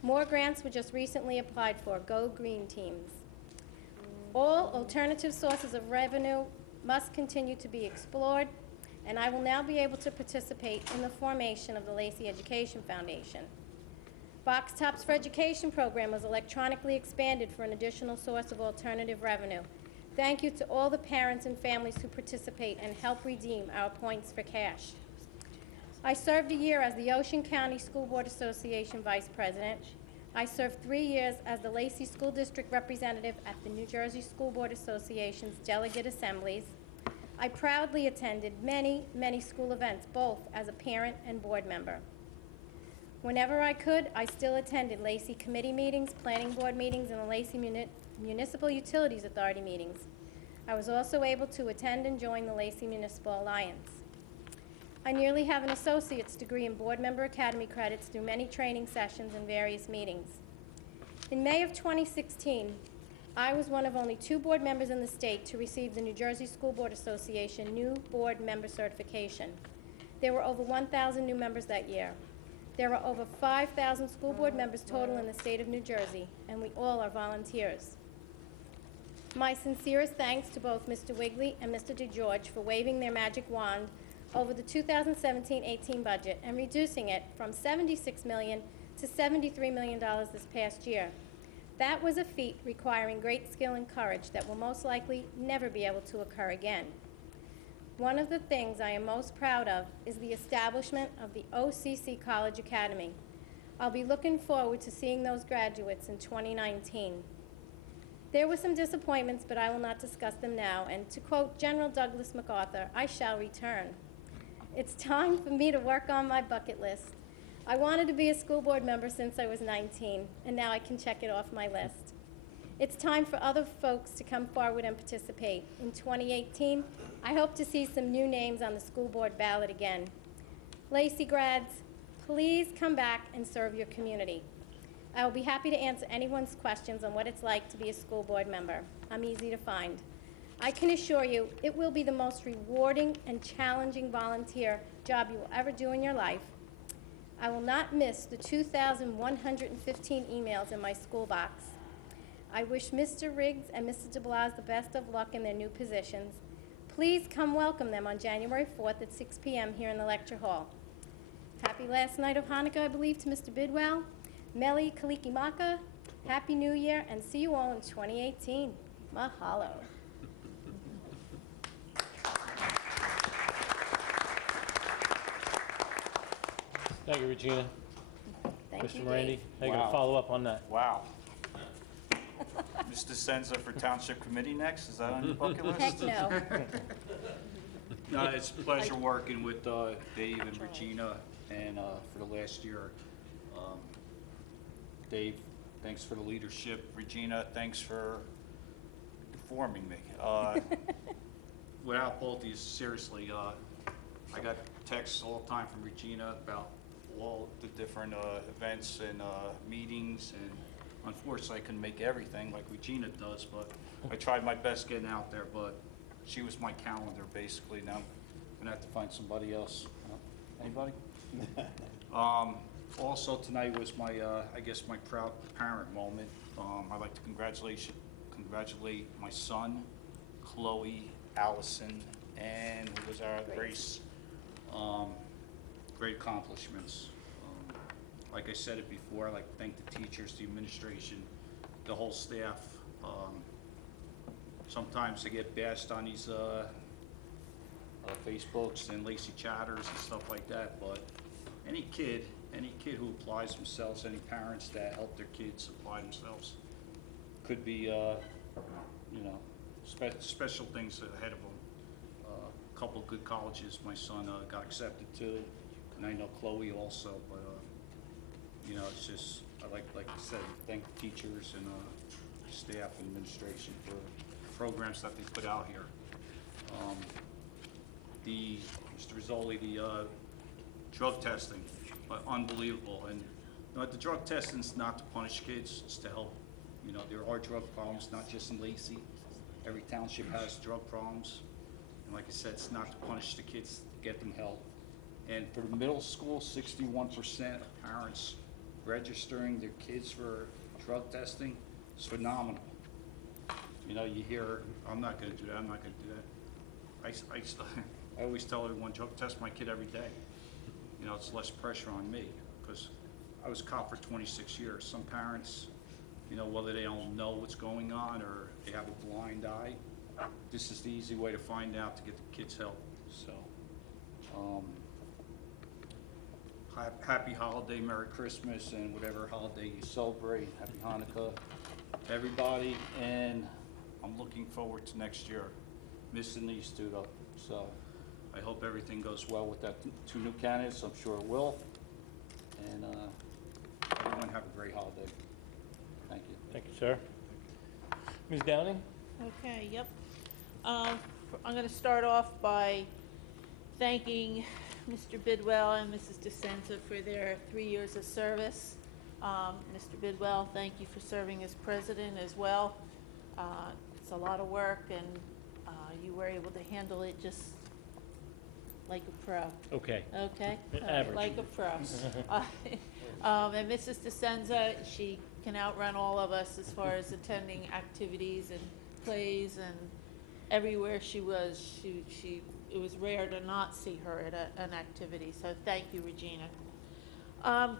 More grants were just recently applied for. Go Green teams. All alternative sources of revenue must continue to be explored, and I will now be able to participate in the formation of the Lacey Education Foundation. Box Tops for Education program was electronically expanded for an additional source of alternative revenue. Thank you to all the parents and families who participate and help redeem our points for cash. I served a year as the Ocean County School Board Association Vice President. I served 3 years as the Lacey School District representative at the New Jersey School Board Association's delegate assemblies. I proudly attended many, many school events, both as a parent and board member. Whenever I could, I still attended Lacey committee meetings, planning board meetings, and the Lacey Municipal Utilities Authority meetings. I was also able to attend and join the Lacey Municipal Alliance. I nearly have an associate's degree in board member academy credits through many training sessions and various meetings. In May of 2016, I was one of only 2 board members in the state to receive the New Jersey School Board Association new board member certification. There were over 1,000 new members that year. There are over 5,000 school board members total in the state of New Jersey, and we all are volunteers. My sincerest thanks to both Mr. Wigley and Mr. DeGeorge for waving their magic wand over the 2017-18 budget and reducing it from $76 million to $73 million this past year. That was a feat requiring great skill and courage that will most likely never be able to occur again. One of the things I am most proud of is the establishment of the OCC College Academy. I'll be looking forward to seeing those graduates in 2019. There were some disappointments, but I will not discuss them now, and to quote General Douglas MacArthur, I shall return. It's time for me to work on my bucket list. I wanted to be a school board member since I was 19, and now I can check it off my list. It's time for other folks to come forward and participate. In 2018, I hope to see some new names on the school board ballot again. Lacey grads, please come back and serve your community. I will be happy to answer anyone's questions on what it's like to be a school board member. I'm easy to find. I can assure you it will be the most rewarding and challenging volunteer job you will ever do in your life. I will not miss the 2,115 emails in my school box. I wish Mr. Riggs and Mrs. DeBlas the best of luck in their new positions. Please come welcome them on January 4th at 6 p.m. here in the lecture hall. Happy last night of Hanukkah, I believe, to Mr. Bidwell. Meli Kalikimaka, Happy New Year, and see you all in 2018. Mahalo. Thank you, Regina. Thank you, Mr. Morandi, Dave. how you going to follow up on that? Wow. Ms. DeSenza for Township Committee next, is that on your bucket list? Heck no. No, it's a pleasure working with Dave and Regina, and for the last year. Dave, thanks for the leadership. Regina, thanks for informing me. Without both of you, seriously, I got texts all the time from Regina about all the different events and meetings, and unfortunately I couldn't make everything like Regina does, but I tried my best getting out there, but she was my calendar basically. Now I'm gonna have to find somebody else. Anybody? Also tonight was my, I guess my proud parent moment. I'd like to congratulate my son, Chloe, Allison, and who was our Grace. Great accomplishments. Like I said it before, I'd like to thank the teachers, the administration, the whole staff. Sometimes they get bashed on these Facebooks and Lacey Chatters and stuff like that, but any kid who applies themselves, any parents that help their kids apply themselves, could be, special things ahead of them. A couple of good colleges my son got accepted to, and I know Chloe also, but, it's just, I like I said, thank the teachers and staff and administration for programs that they put out here. Mr. Rizzoli, the drug testing, unbelievable. And the drug testing is not to punish kids, it's to help. There are drug problems, not just in Lacey. Every township has drug problems. And like I said, it's not to punish the kids, to get them help. And for the middle school, 61% of parents registering their kids for drug testing is phenomenal. You hear, I'm not gonna do that, I'm not gonna do that. I always tell everyone, drug test my kid every day. It's less pressure on me, because I was a cop for 26 years. Some parents, whether they don't know what's going on or they have a blind eye, this is the easy way to find out to get the kids help. So, happy holiday, Merry Christmas, and whatever holiday you celebrate. Happy Hanukkah, everybody, and I'm looking forward to next year. Missing these two though, so I hope everything goes well with that two new candidates. I'm sure it will. And everyone have a great holiday. Thank you. Thank you, sir. Ms. Downing? Okay, yep. I'm going to start off by thanking Mr. Bidwell and Mrs. DeSenza for their 3 years of service. Mr. Bidwell, thank you for serving as president as well. It's a lot of work, and you were able to handle it just like a pro. Okay. Okay? Average. Like a pro. And Mrs. DeSenza, she can outrun all of us as far as attending activities and plays, and everywhere she was, it was rare to not see her at an activity. So thank you, Regina.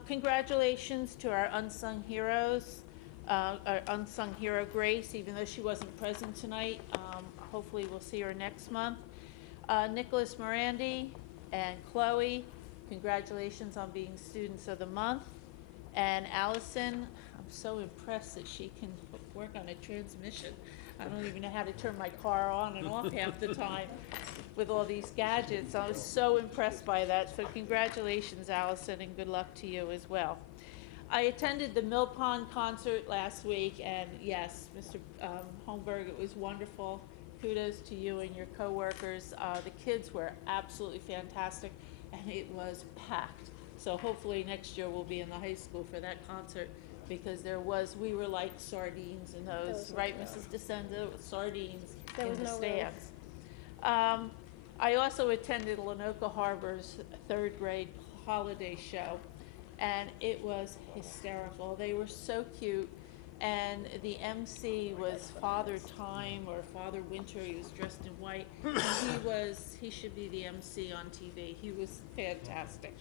Congratulations to our unsung heroes, our unsung hero Grace, even though she wasn't present tonight. Hopefully we'll see her next month. Nicholas Morandi and Chloe, congratulations on being Students of the Month. And Allison, I'm so impressed that she can work on a transmission. I don't even know how to turn my car on and off half the time with all these gadgets. I was so impressed by that. So congratulations, Allison, and good luck to you as well. I attended the Mill Pond concert last week, and yes, Mr. Holmberg, it was wonderful. Kudos to you and your coworkers. The kids were absolutely fantastic, and it was packed. So hopefully next year we'll be in the high school for that concert, because we were like sardines in those, right, Mrs. DeSenza? Sardines There in was the no room. stands. I also attended Lenoka Harbor's third grade holiday show, and it was hysterical. They were so cute, and the MC was Father Time or Father Winter. He was dressed in white. And he should be the MC on TV. He was fantastic,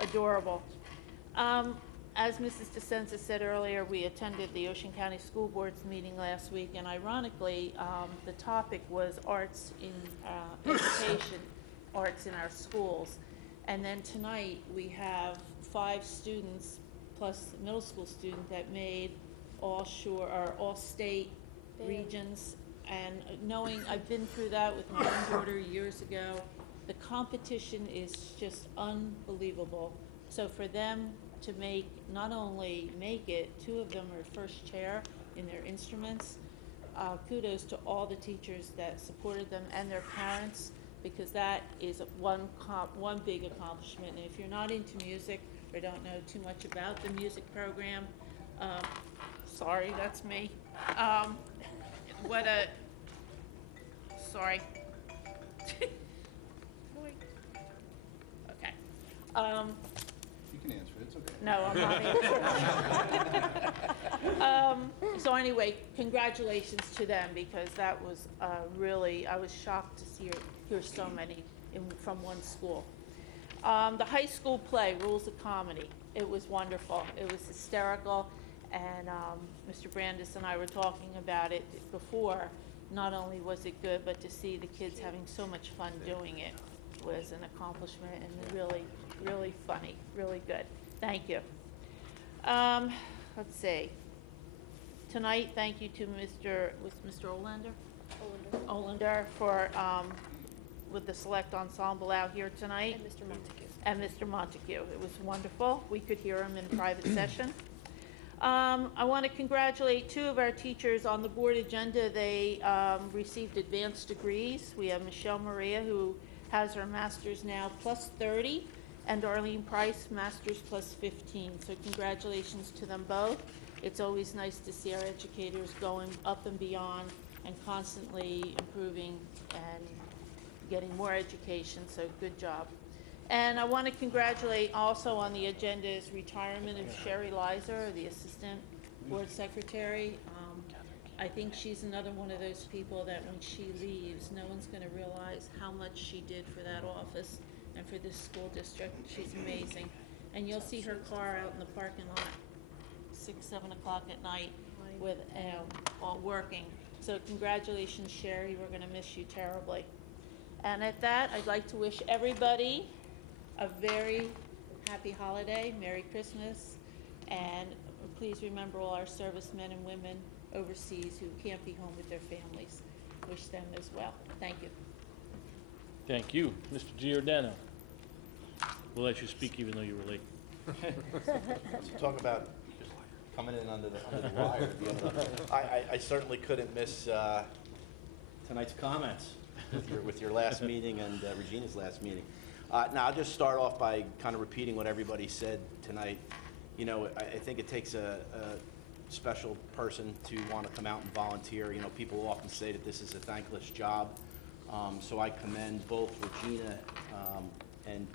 adorable. As Mrs. DeSenza said earlier, we attended the Ocean County School Board's meeting last week, and ironically, the topic was arts in education, arts in our schools. And then tonight, we have 5 students plus a middle school student that made all state regions. And knowing, I've been through that with my own daughter years ago, the competition is just unbelievable. So for them to not only make it, 2 of them are first chair in their instruments. Kudos to all the teachers that supported them and their parents, because that is one big accomplishment. And if you're not into music or don't know too much about the music program, sorry, that's me. Sorry. Okay. You can answer it, it's okay. No, I'm not answering. So anyway, congratulations to them, because that was really, I was shocked to hear so many from one school. The high school play, Rules of Comedy, it was wonderful. It was hysterical, and Mr. Brandis and I were talking about it before. Not only was it good, but to see the kids having so much fun doing it was an accomplishment, and really, really funny, really good. Thank you. Let's see. Tonight, thank you to Mr. Olander? Olander for, with the select ensemble out here tonight. And Mr. Montague. And Mr. Montague. It was wonderful. We could hear him in private session. I want to congratulate 2 of our teachers on the board agenda. They received advanced degrees. We have Michelle Maria, who has her master's now plus 30, and Arlene Price, master's plus 15. So congratulations to them both. It's always nice to see our educators going up and beyond and constantly improving and getting more education, so good job. And I want to congratulate also on the agenda is retirement of Sherry Lizer, the Assistant Board Secretary. I think she's another one of those people that when she leaves, no one's going to realize how much she did for that office and for this school district. She's amazing. And you'll see her car out in the parking lot 6, 7 o'clock at night with all working. So congratulations, Sherry. We're going to miss you terribly. And at that, I'd like to wish everybody a very happy holiday, Merry Christmas, and please remember all our servicemen and women overseas who can't be home with their families. Wish them as well. Thank you. Thank you. Mr. Giordano. We'll let you speak even though you were late. Talk about just coming in under the wire. I certainly couldn't miss tonight's comments with your last meeting and Regina's last meeting. Now, I'll just start off by kind of repeating what everybody said tonight. You know, I think it takes a special person to want to come out and volunteer. You know, people often say that this is a thankless job. So I commend both Regina and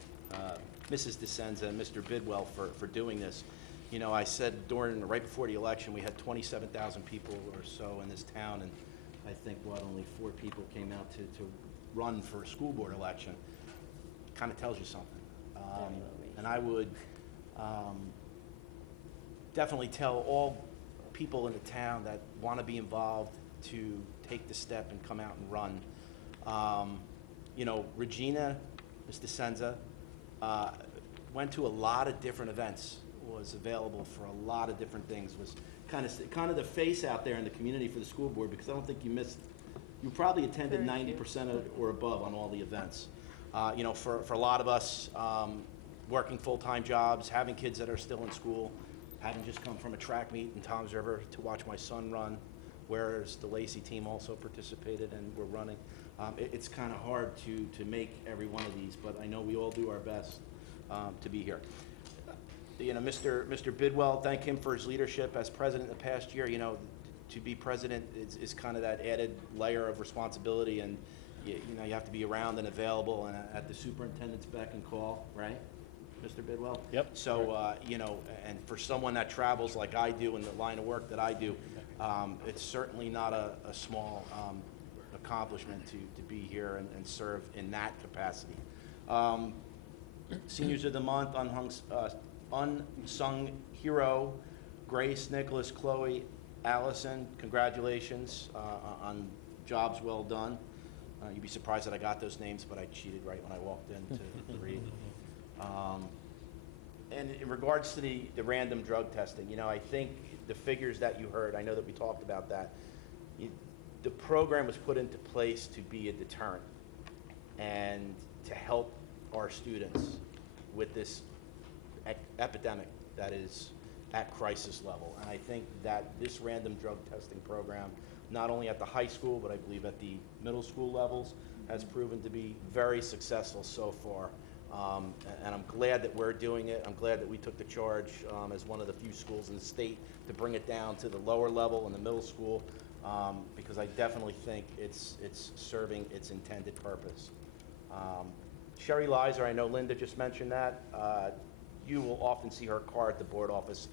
Mrs. DeSenza and Mr. Bidwell for doing this. You know, I said right before the election, we had 27,000 people or so in this town, and I think, only 4 people came out to run for a school board election. Kind of tells you something. And I would definitely tell all people in the town that want to be involved to take the step and come out and run. Regina, Ms. DeSenza, went to a lot of different events, was available for a lot of different things, was kind of the face out there in the community for the school board, because I don't think you probably attended 90% or above on all the events. For a lot of us, working full-time jobs, having kids that are still in school, having just come from a track meet in Toms River to watch my son run, whereas the Lacey team also participated and were running. It's kind of hard to make every one of these, but I know we all do our best to be here. Mr. Bidwell, thank him for his leadership as president the past year. To be president is kind of that added layer of responsibility, and you have to be around and available and at the superintendent's beck and call, right, Mr. Bidwell? Yep. So, and for someone that travels like I do in the line of work that I do, it's certainly not a small accomplishment to be here and serve in that capacity. Seniors of the Month, unsung hero, Grace, Nicholas, Chloe, Allison, congratulations on jobs well done. You'd be surprised that I got those names, but I cheated right when I walked in to read. And in regards to the random drug testing, I think the figures that you heard, I know that we talked about that. The program was put into place to be a deterrent and to help our students with this epidemic that is at crisis level. And I think that this random drug testing program, not only at the high school, but I believe at the middle school levels, has proven to be very successful so far. And I'm glad that we're doing it. I'm glad that we took the charge as one of the few schools in the state to bring it down to the lower level in the middle school, because I definitely think it's serving its intended purpose. Sherry Lizer, I know Linda just mentioned that. You will often see her car at the board office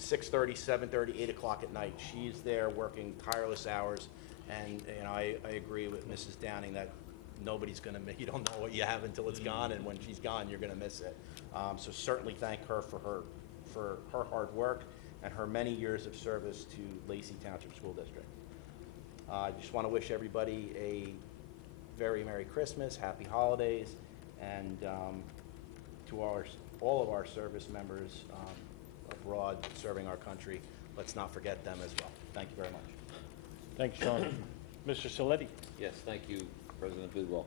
6:30, 7:30, 8 o'clock at night. She's there working tireless hours, and I agree with Mrs. Downing that nobody's going to, you don't know what you have until it's gone, and when she's gone, you're going to miss it. So certainly thank her for her hard work and her many years of service to Lacey Township School District. I just want to wish everybody a very Merry Christmas, Happy Holidays, and to all of our service members abroad serving our country, let's not forget them as well. Thank you very much. Thanks, Sean. Mr. Saletti. Yes, thank you, President Bidwell.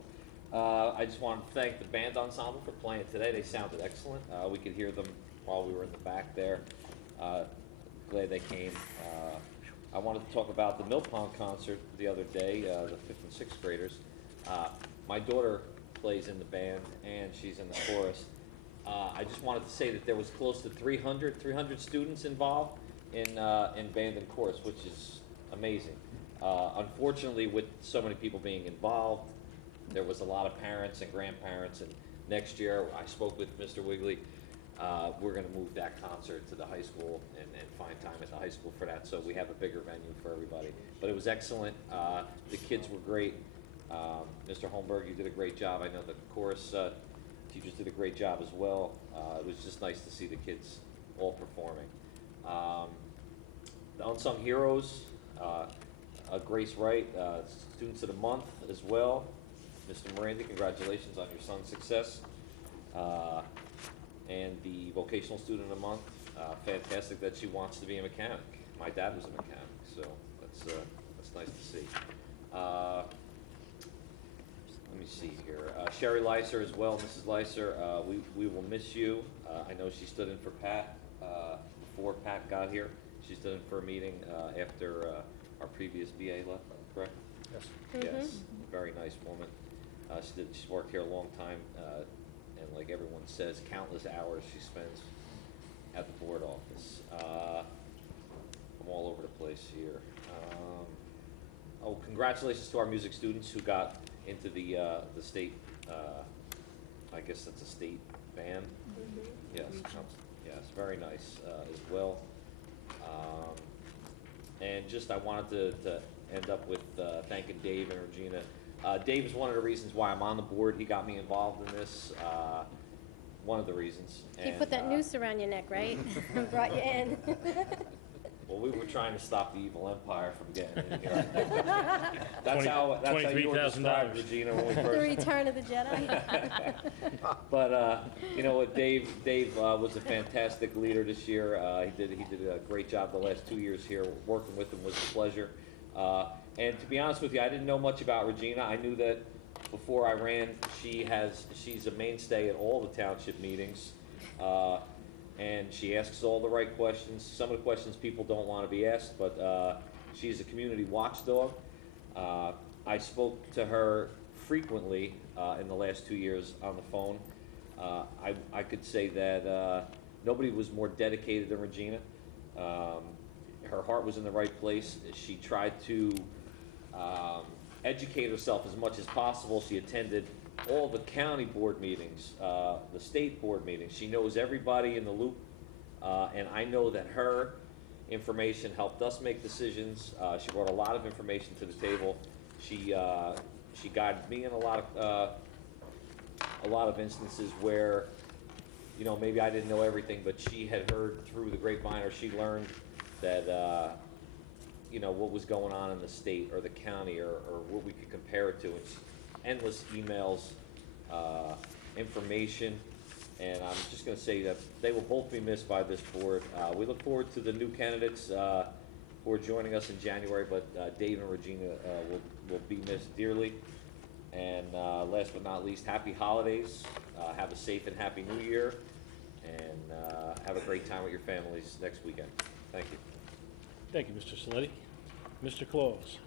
I just want to thank the band ensemble for playing today. They sounded excellent. We could hear them while we were in the back there. Glad they came. I wanted to talk about the Mill Pond concert the other day, the 5th and 6th graders. My daughter plays in the band, and she's in the chorus. I just wanted to say that there was close to 300 students involved in band and chorus, which is amazing. Unfortunately, with so many people being involved, there was a lot of parents and grandparents, and next year, I spoke with Mr. Wigley, we're going to move that concert to the high school and find time at the high school for that, so we have a bigger venue for everybody. But it was excellent. The kids were great. Mr. Holmberg, you did a great job. I know the chorus teachers did a great job as well. It was just nice to see the kids all performing. The Unsung Heroes, Grace Wright, Students of the Month as well. Mr. Miranda, congratulations on your son's success. And the Vocational Student of the Month, fantastic that she wants to be a mechanic. My dad was a mechanic, so that's nice to see. Let me see here. Sherry Licer as well, Mrs. Licer, we will miss you. I know she stood in for Pat before Pat got here. She stood in for a meeting after our previous BA left, correct? Yes. Yes, very nice woman. She's worked here a long time, and like everyone says, countless hours she spends at the board office. I'm all over the place here. Congratulations to our music students who got into the state, I guess that's a state band. Yes, yes, very nice as well. And just I wanted to end up with thanking Dave and Regina. Dave is one of the reasons why I'm on the board. He got me involved in this. One of the reasons. He put that noose around your neck, right? And brought you in. Well, we were trying to stop the evil empire from getting in here. That's how you were described, $23,000. Regina, when we The first. Return of the Jedi. But you know what, Dave was a fantastic leader this year. He did a great job the last 2 years here. Working with him was a pleasure. And to be honest with you, I didn't know much about Regina. I knew that before I ran, she's a mainstay at all the township meetings. And she asks all the right questions. Some of the questions people don't want to be asked, but she's a community watchdog. I spoke to her frequently in the last 2 years on the phone. I could say that nobody was more dedicated than Regina. Her heart was in the right place. She tried to educate herself as much as possible. She attended all the county board meetings, the state board meetings. She knows everybody in the loop, and I know that her information helped us make decisions. She brought a lot of information to the table. She guided me in a lot of instances where, you know, maybe I didn't know everything, but she had heard through the grapevine, or she learned that you know, what was going on in the state or the county, or what we could compare it to. It's endless emails, information, and I'm just going to say that they will both be missed by this board. We look forward to the new candidates who are joining us in January, but Dave and Regina will be missed dearly. And last but not least, happy holidays. Have a safe and happy New Year, and have a great time with your families next weekend. Thank you. Thank you, Mr. Saletti. Mr. Claus.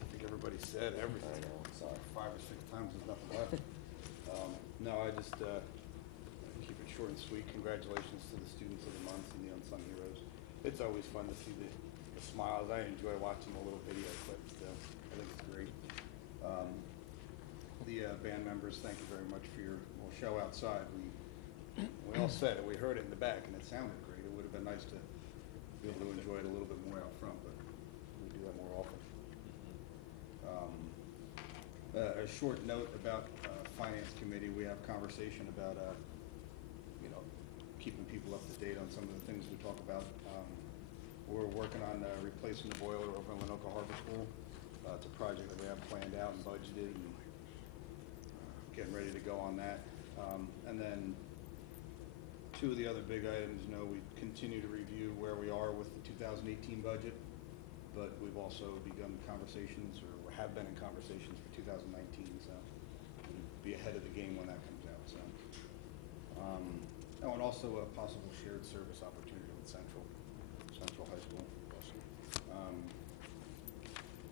I think everybody said everything. I know, sorry. 5 or 6 times, there's nothing left. No, I just keep it short and sweet. Congratulations to the students of the month and the unsung heroes. It's always fun to see the smiles. I enjoy watching the little video clips. I think it's great. The band members, thank you very much for your little show outside. We all said it. We heard it in the back, and it sounded great. It would have been nice to be able to enjoy it a little bit more out front, but we do that more often. A short note about Finance Committee. We have conversation about, you know, keeping people up to date on some of the things we talk about. We're working on replacing the boiler over in Lenoka Harbor School. It's a project that we have planned out and budgeted, and getting ready to go on that. And then two of the other big items, you know, we continue to review where we are with the 2018 budget, but we've also begun conversations, or have been in conversations for 2019, so we'll be ahead of the game when that comes out. So, and also a possible shared service opportunity with Central High School.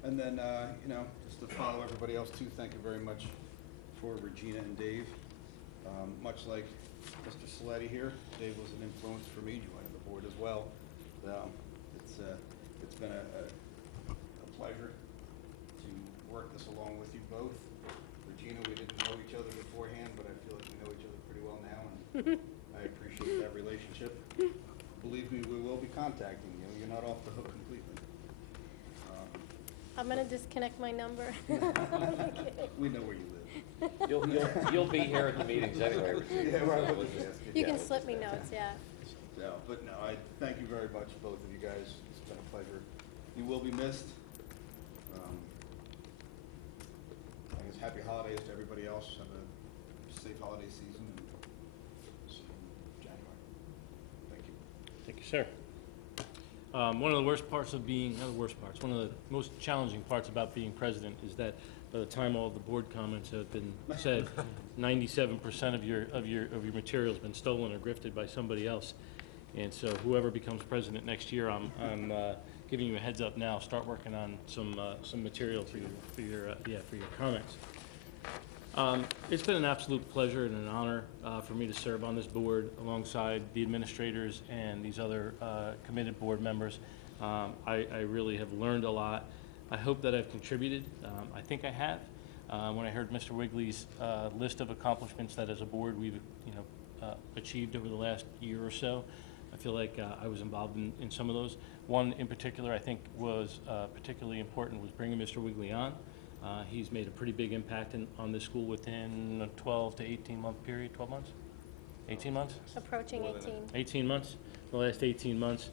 And then, you know, just to follow everybody else too, thank you very much for Regina and Dave. Much like Mr. Saletti here, Dave was an influence for me joining the board as well. It's been a pleasure to work this along with you both. Regina, we didn't know each other beforehand, but I feel like we know each other pretty well now, and I appreciate that relationship. Believe me, we will be contacting you. You're not off the hook completely. I'm going to disconnect my number. We know where you live. You'll be here at the meetings anyway, Regina. Yeah, right. So we'll just- You can slip me notes, yeah. No, but no, I thank you very much, both of you guys. It's been a pleasure. You will be missed. I guess happy holidays to everybody else. Have a safe holiday season, and see you in January. Thank you. Thank you, sir. One of the worst parts of being, not the worst parts, one of the most challenging parts about being president is that by the time all the board comments have been said, 97% of your material has been stolen or grifted by somebody else. And so whoever becomes president next year, I'm giving you a heads up now. Start working on some material for your comments. It's been an absolute pleasure and an honor for me to serve on this board alongside the administrators and these other committed board members. I really have learned a lot. I hope that I've contributed. I think I have. When I heard Mr. Wigley's list of accomplishments that as a board we've achieved over the last year or so, I feel like I was involved in some of those. One in particular I think was particularly important was bringing Mr. Wigley on. He's made a pretty big impact on this school within a 12 to 18 month period. 12 months? 18 months? Approaching 18. 18 months. The last 18 months.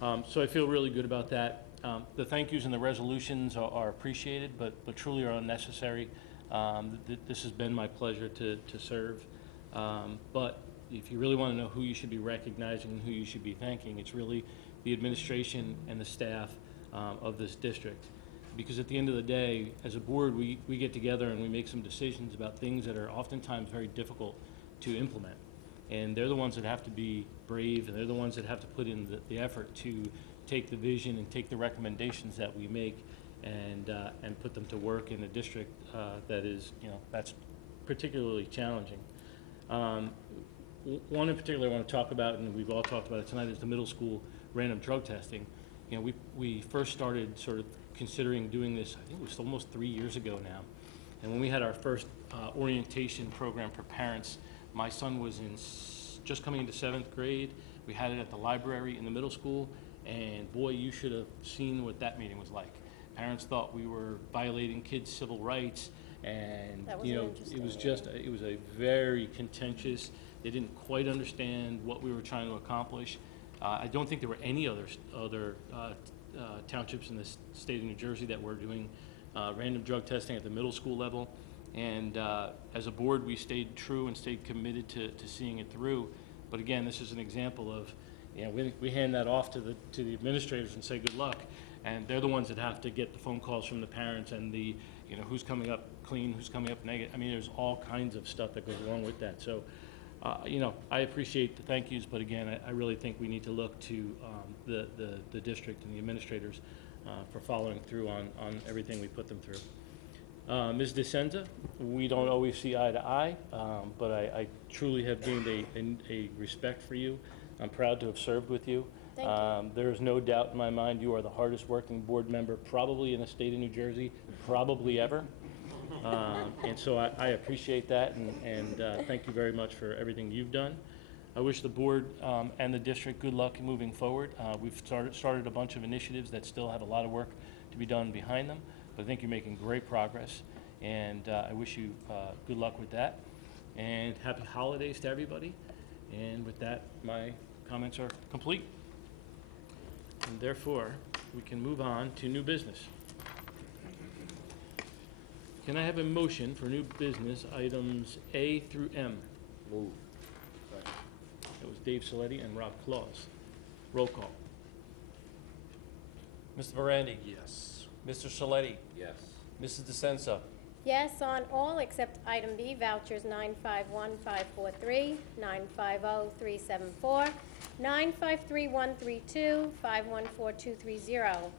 So I feel really good about that. The thank yous and the resolutions are appreciated, but truly are unnecessary. This has been my pleasure to serve. But if you really want to know who you should be recognizing and who you should be thanking, it's really the administration and the staff of this district. Because at the end of the day, as a board, we get together and we make some decisions about things that are oftentimes very difficult to implement. And they're the ones that have to be brave, and they're the ones that have to put in the effort to take the vision and take the recommendations that we make and put them to work in a district that is, that's particularly challenging. One in particular I want to talk about, and we've all talked about it tonight, is the middle school random drug testing. We first started sort of considering doing this, I think it was almost 3 years ago now. And when we had our first orientation program for parents, my son was just coming into 7th grade. We had it at the library in the middle school, and boy, you should have seen what that meeting was like. Parents thought we were violating kids' civil rights, and it was a very contentious. They didn't quite understand what we were trying to accomplish. I don't think there were any other townships in the state of New Jersey that were doing random drug testing at the middle school level. And as a board, we stayed true and stayed committed to seeing it through. But again, this is an example of, we hand that off to the administrators and say good luck, and they're the ones that have to get the phone calls from the parents and the, who's coming up clean, who's coming up negative. I mean, there's all kinds of stuff that goes along with that. So, I appreciate the thank yous, but again, I really think we need to look to the district and the administrators for following through on everything we put them through. Ms. DeSenza, we don't always see eye to eye, but I truly have gained a respect for you. I'm proud to have served with you. Thank you. There is no doubt in my mind you are the hardest working board member probably in the state of New Jersey, probably ever. And so I appreciate that, and thank you very much for everything you've done. I wish the board and the district good luck moving forward. We've started a bunch of initiatives that still have a lot of work to be done behind them, but I think you're making great progress, and I wish you good luck with that. And happy holidays to everybody. And with that, my comments are complete. And therefore, we can move on to new business. Can I have a motion for new business items A through M? Move. That was Dave Saletti and Rob Claus. Roll call. Mr. Morandi? Yes. Mr. Saletti? Yes. Mrs. DeSenza? Yes on all except item B, vouchers 951-543, 950-374, 953-132, 514-230,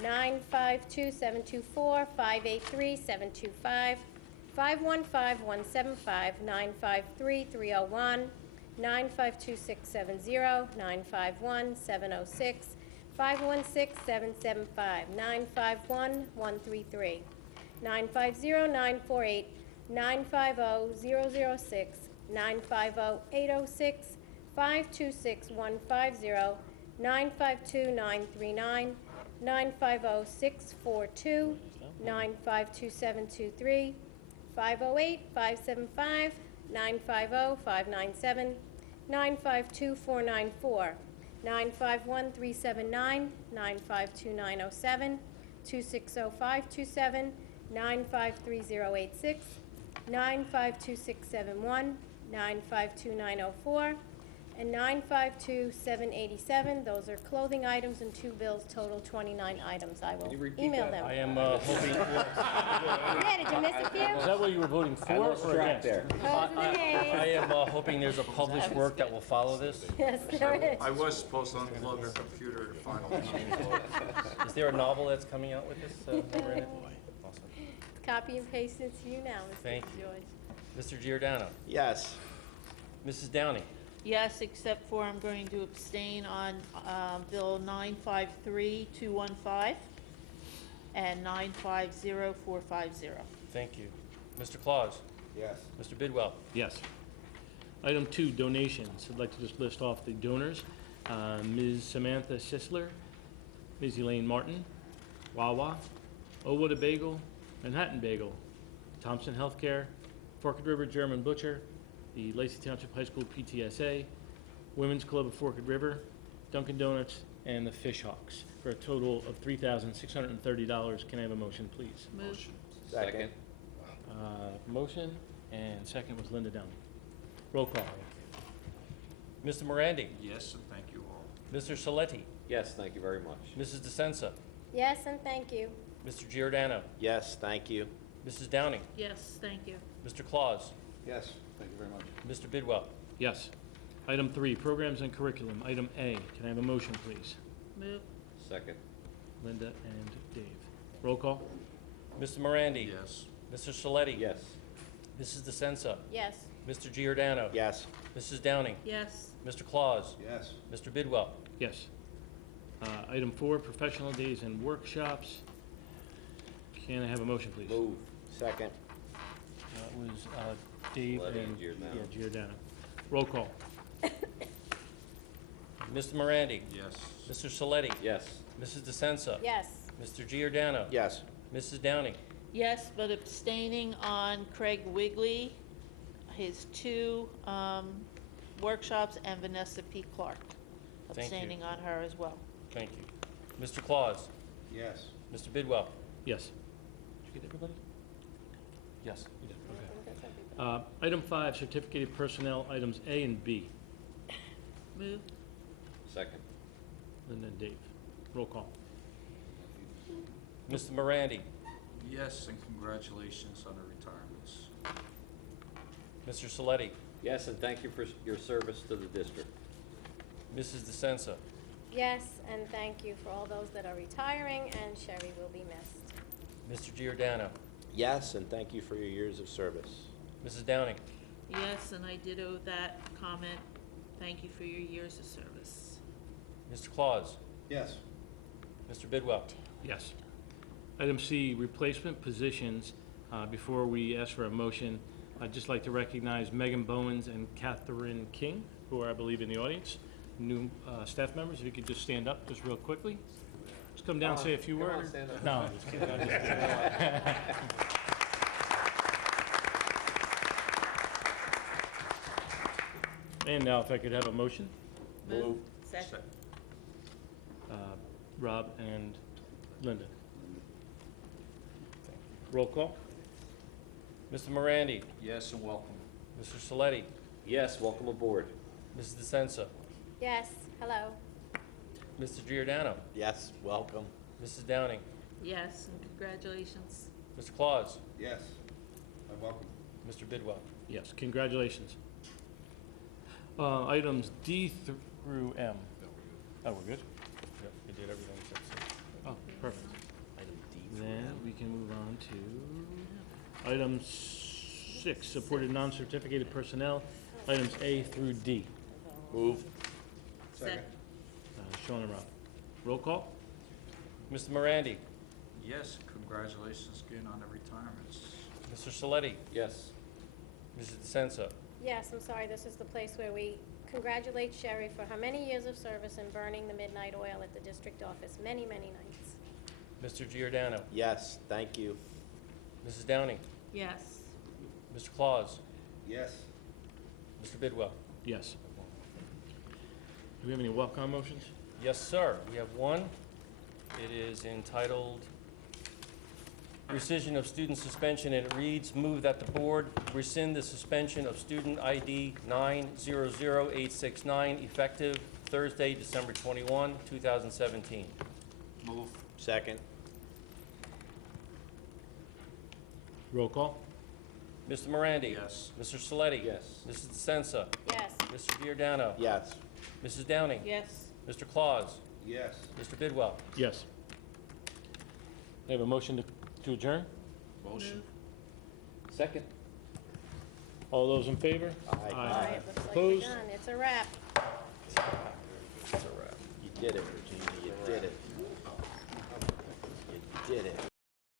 952-724, 583-725, 515-175, 953-301, 952-670, 951-706, 516-775, 951-133, 950-948, 950-006, 950-806, 526-150, 952-939, 950-642, 952-723, 508-575, 950-597, 952-494, 951-379, 952-907, 260527, 953-086, 952-671, 952-904, and 952-787. Those are clothing items, and 2 bills total 29 items. I will email them. I am hoping. Yeah, did you miss a few? Is that what you were voting for I lost or track against? there. Those are the names. I am hoping there's a published work that will follow this. Yes, there is. I was supposed to unplug the computer to find all these. Is there a novel that's coming out with this? Miranda? Awesome. Copy and paste it to you now, Mr. Thank you. George. Mr. Giordano? Yes. Mrs. Downey? Yes, except for I'm going to abstain on Bill 953-215 and 950-450. Thank you. Mr. Claus? Yes. Mr. Bidwell? Yes. Item 2, donations. I'd like to just list off the donors. Ms. Samantha Sisler, Ms. Elaine Martin, Wawa, Oh What a Bagel, Manhattan Bagel, Thompson Healthcare, Forked River German Butcher, the Lacey Township High School PTSA, Women's Club of Forked River, Dunkin' Donuts, and the Fish Hawks for a total of $3,630. Can I have a motion, please? Move. Second. Motion and second was Linda Downing. Roll call. Mr. Morandi? Yes, and thank you all. Mr. Saletti? Yes, thank you very much. Mrs. DeSenza? Yes, and thank you. Mr. Giordano? Yes, thank you. Mrs. Downing? Yes, thank you. Mr. Claus? Yes, thank you very much. Mr. Bidwell? Yes. Item 3, programs and curriculum. Item A, can I have a motion, please? Move. Second. Linda and Dave. Roll call. Mr. Morandi? Yes. Mr. Saletti? Yes. Mrs. DeSenza? Yes. Mr. Giordano? Yes. Mrs. Downing? Yes. Mr. Claus? Yes. Mr. Bidwell? Yes. Item 4, professional days and workshops. Can I have a motion, please? Move. Second. That was Dave Saletti and and Giordano. yeah, Giordano. Roll call. Mr. Morandi? Yes. Mr. Saletti? Yes. Mrs. DeSenza? Yes. Mr. Giordano? Yes. Mrs. Downing? Yes, but abstaining on Craig Wigley, his 2 workshops, and Vanessa P. Clark. Thank you. Abstaining on her as well. Thank you. Mr. Claus? Yes. Mr. Bidwell? Yes. Did you get everybody? Yes. You did, okay. Item 5, certificated personnel, items A and B. Move. Second. Linda and Dave. Roll call. Mr. Morandi? Yes, and congratulations on the retirements. Mr. Saletti? Yes, and thank you for your service to the district. Mrs. DeSenza? Yes, and thank you for all those that are retiring, and Sherry will be missed. Mr. Giordano? Yes, and thank you for your years of service. Mrs. Downing? Yes, and I ditto that comment. Thank you for your years of service. Mr. Claus? Yes. Mr. Bidwell? Yes. Item C, replacement positions. Before we ask for a motion, I'd just like to recognize Megan Bowens and Catherine King, who are, I believe, in the audience. New staff members, if you could just stand up just real quickly. Just come down and say a few Come on, words. stand up. No, I'm just kidding. I'm just kidding. And now if I could have a motion, Move. Second. Rob and Linda. Roll call. Mr. Morandi? Yes, and welcome. Mr. Saletti? Yes, welcome aboard. Mrs. DeSenza? Yes, hello. Mr. Giordano? Yes, welcome. Mrs. Downing? Yes, and congratulations. Mr. Claus? Yes. I'm welcome. Mr. Bidwell? Yes, congratulations. Items D through M. Oh, we're good? Yep, you did everything except C. Oh, perfect. Item D. Then we can move on to item 6, supported non-certificated personnel, items A through D. Move. Second. Sean and Rob. Roll call? Mr. Morandi? Yes, congratulations again on the retirements. Mr. Saletti? Yes. Mrs. DeSenza? Yes, I'm sorry, this is the place where we congratulate Sherry for her many years of service in burning the midnight oil at the district office, many, many nights. Mr. Giordano? Yes, thank you. Mrs. Downing? Yes. Mr. Claus? Yes. Mr. Bidwell? Yes. Do we have any walk-on motions? Yes, sir. We have one. It is entitled Rescission of Student Suspension, and it reads, move that the board rescind the suspension of student ID 900869 effective Thursday, December 21, 2017. Move. Second. Roll call? Mr. Morandi? Yes. Mr. Saletti? Yes. Mrs. DeSenza? Yes. Mr. Giordano? Yes. Mrs. Downing? Yes. Mr. Claus? Yes. Mr. Bidwell? Yes. We have a motion to adjourn? Motion. Second. All those in favor? Aye. All right, looks like we're Opposed? done. It's a wrap. You did it, Virginia, you did it. You did it.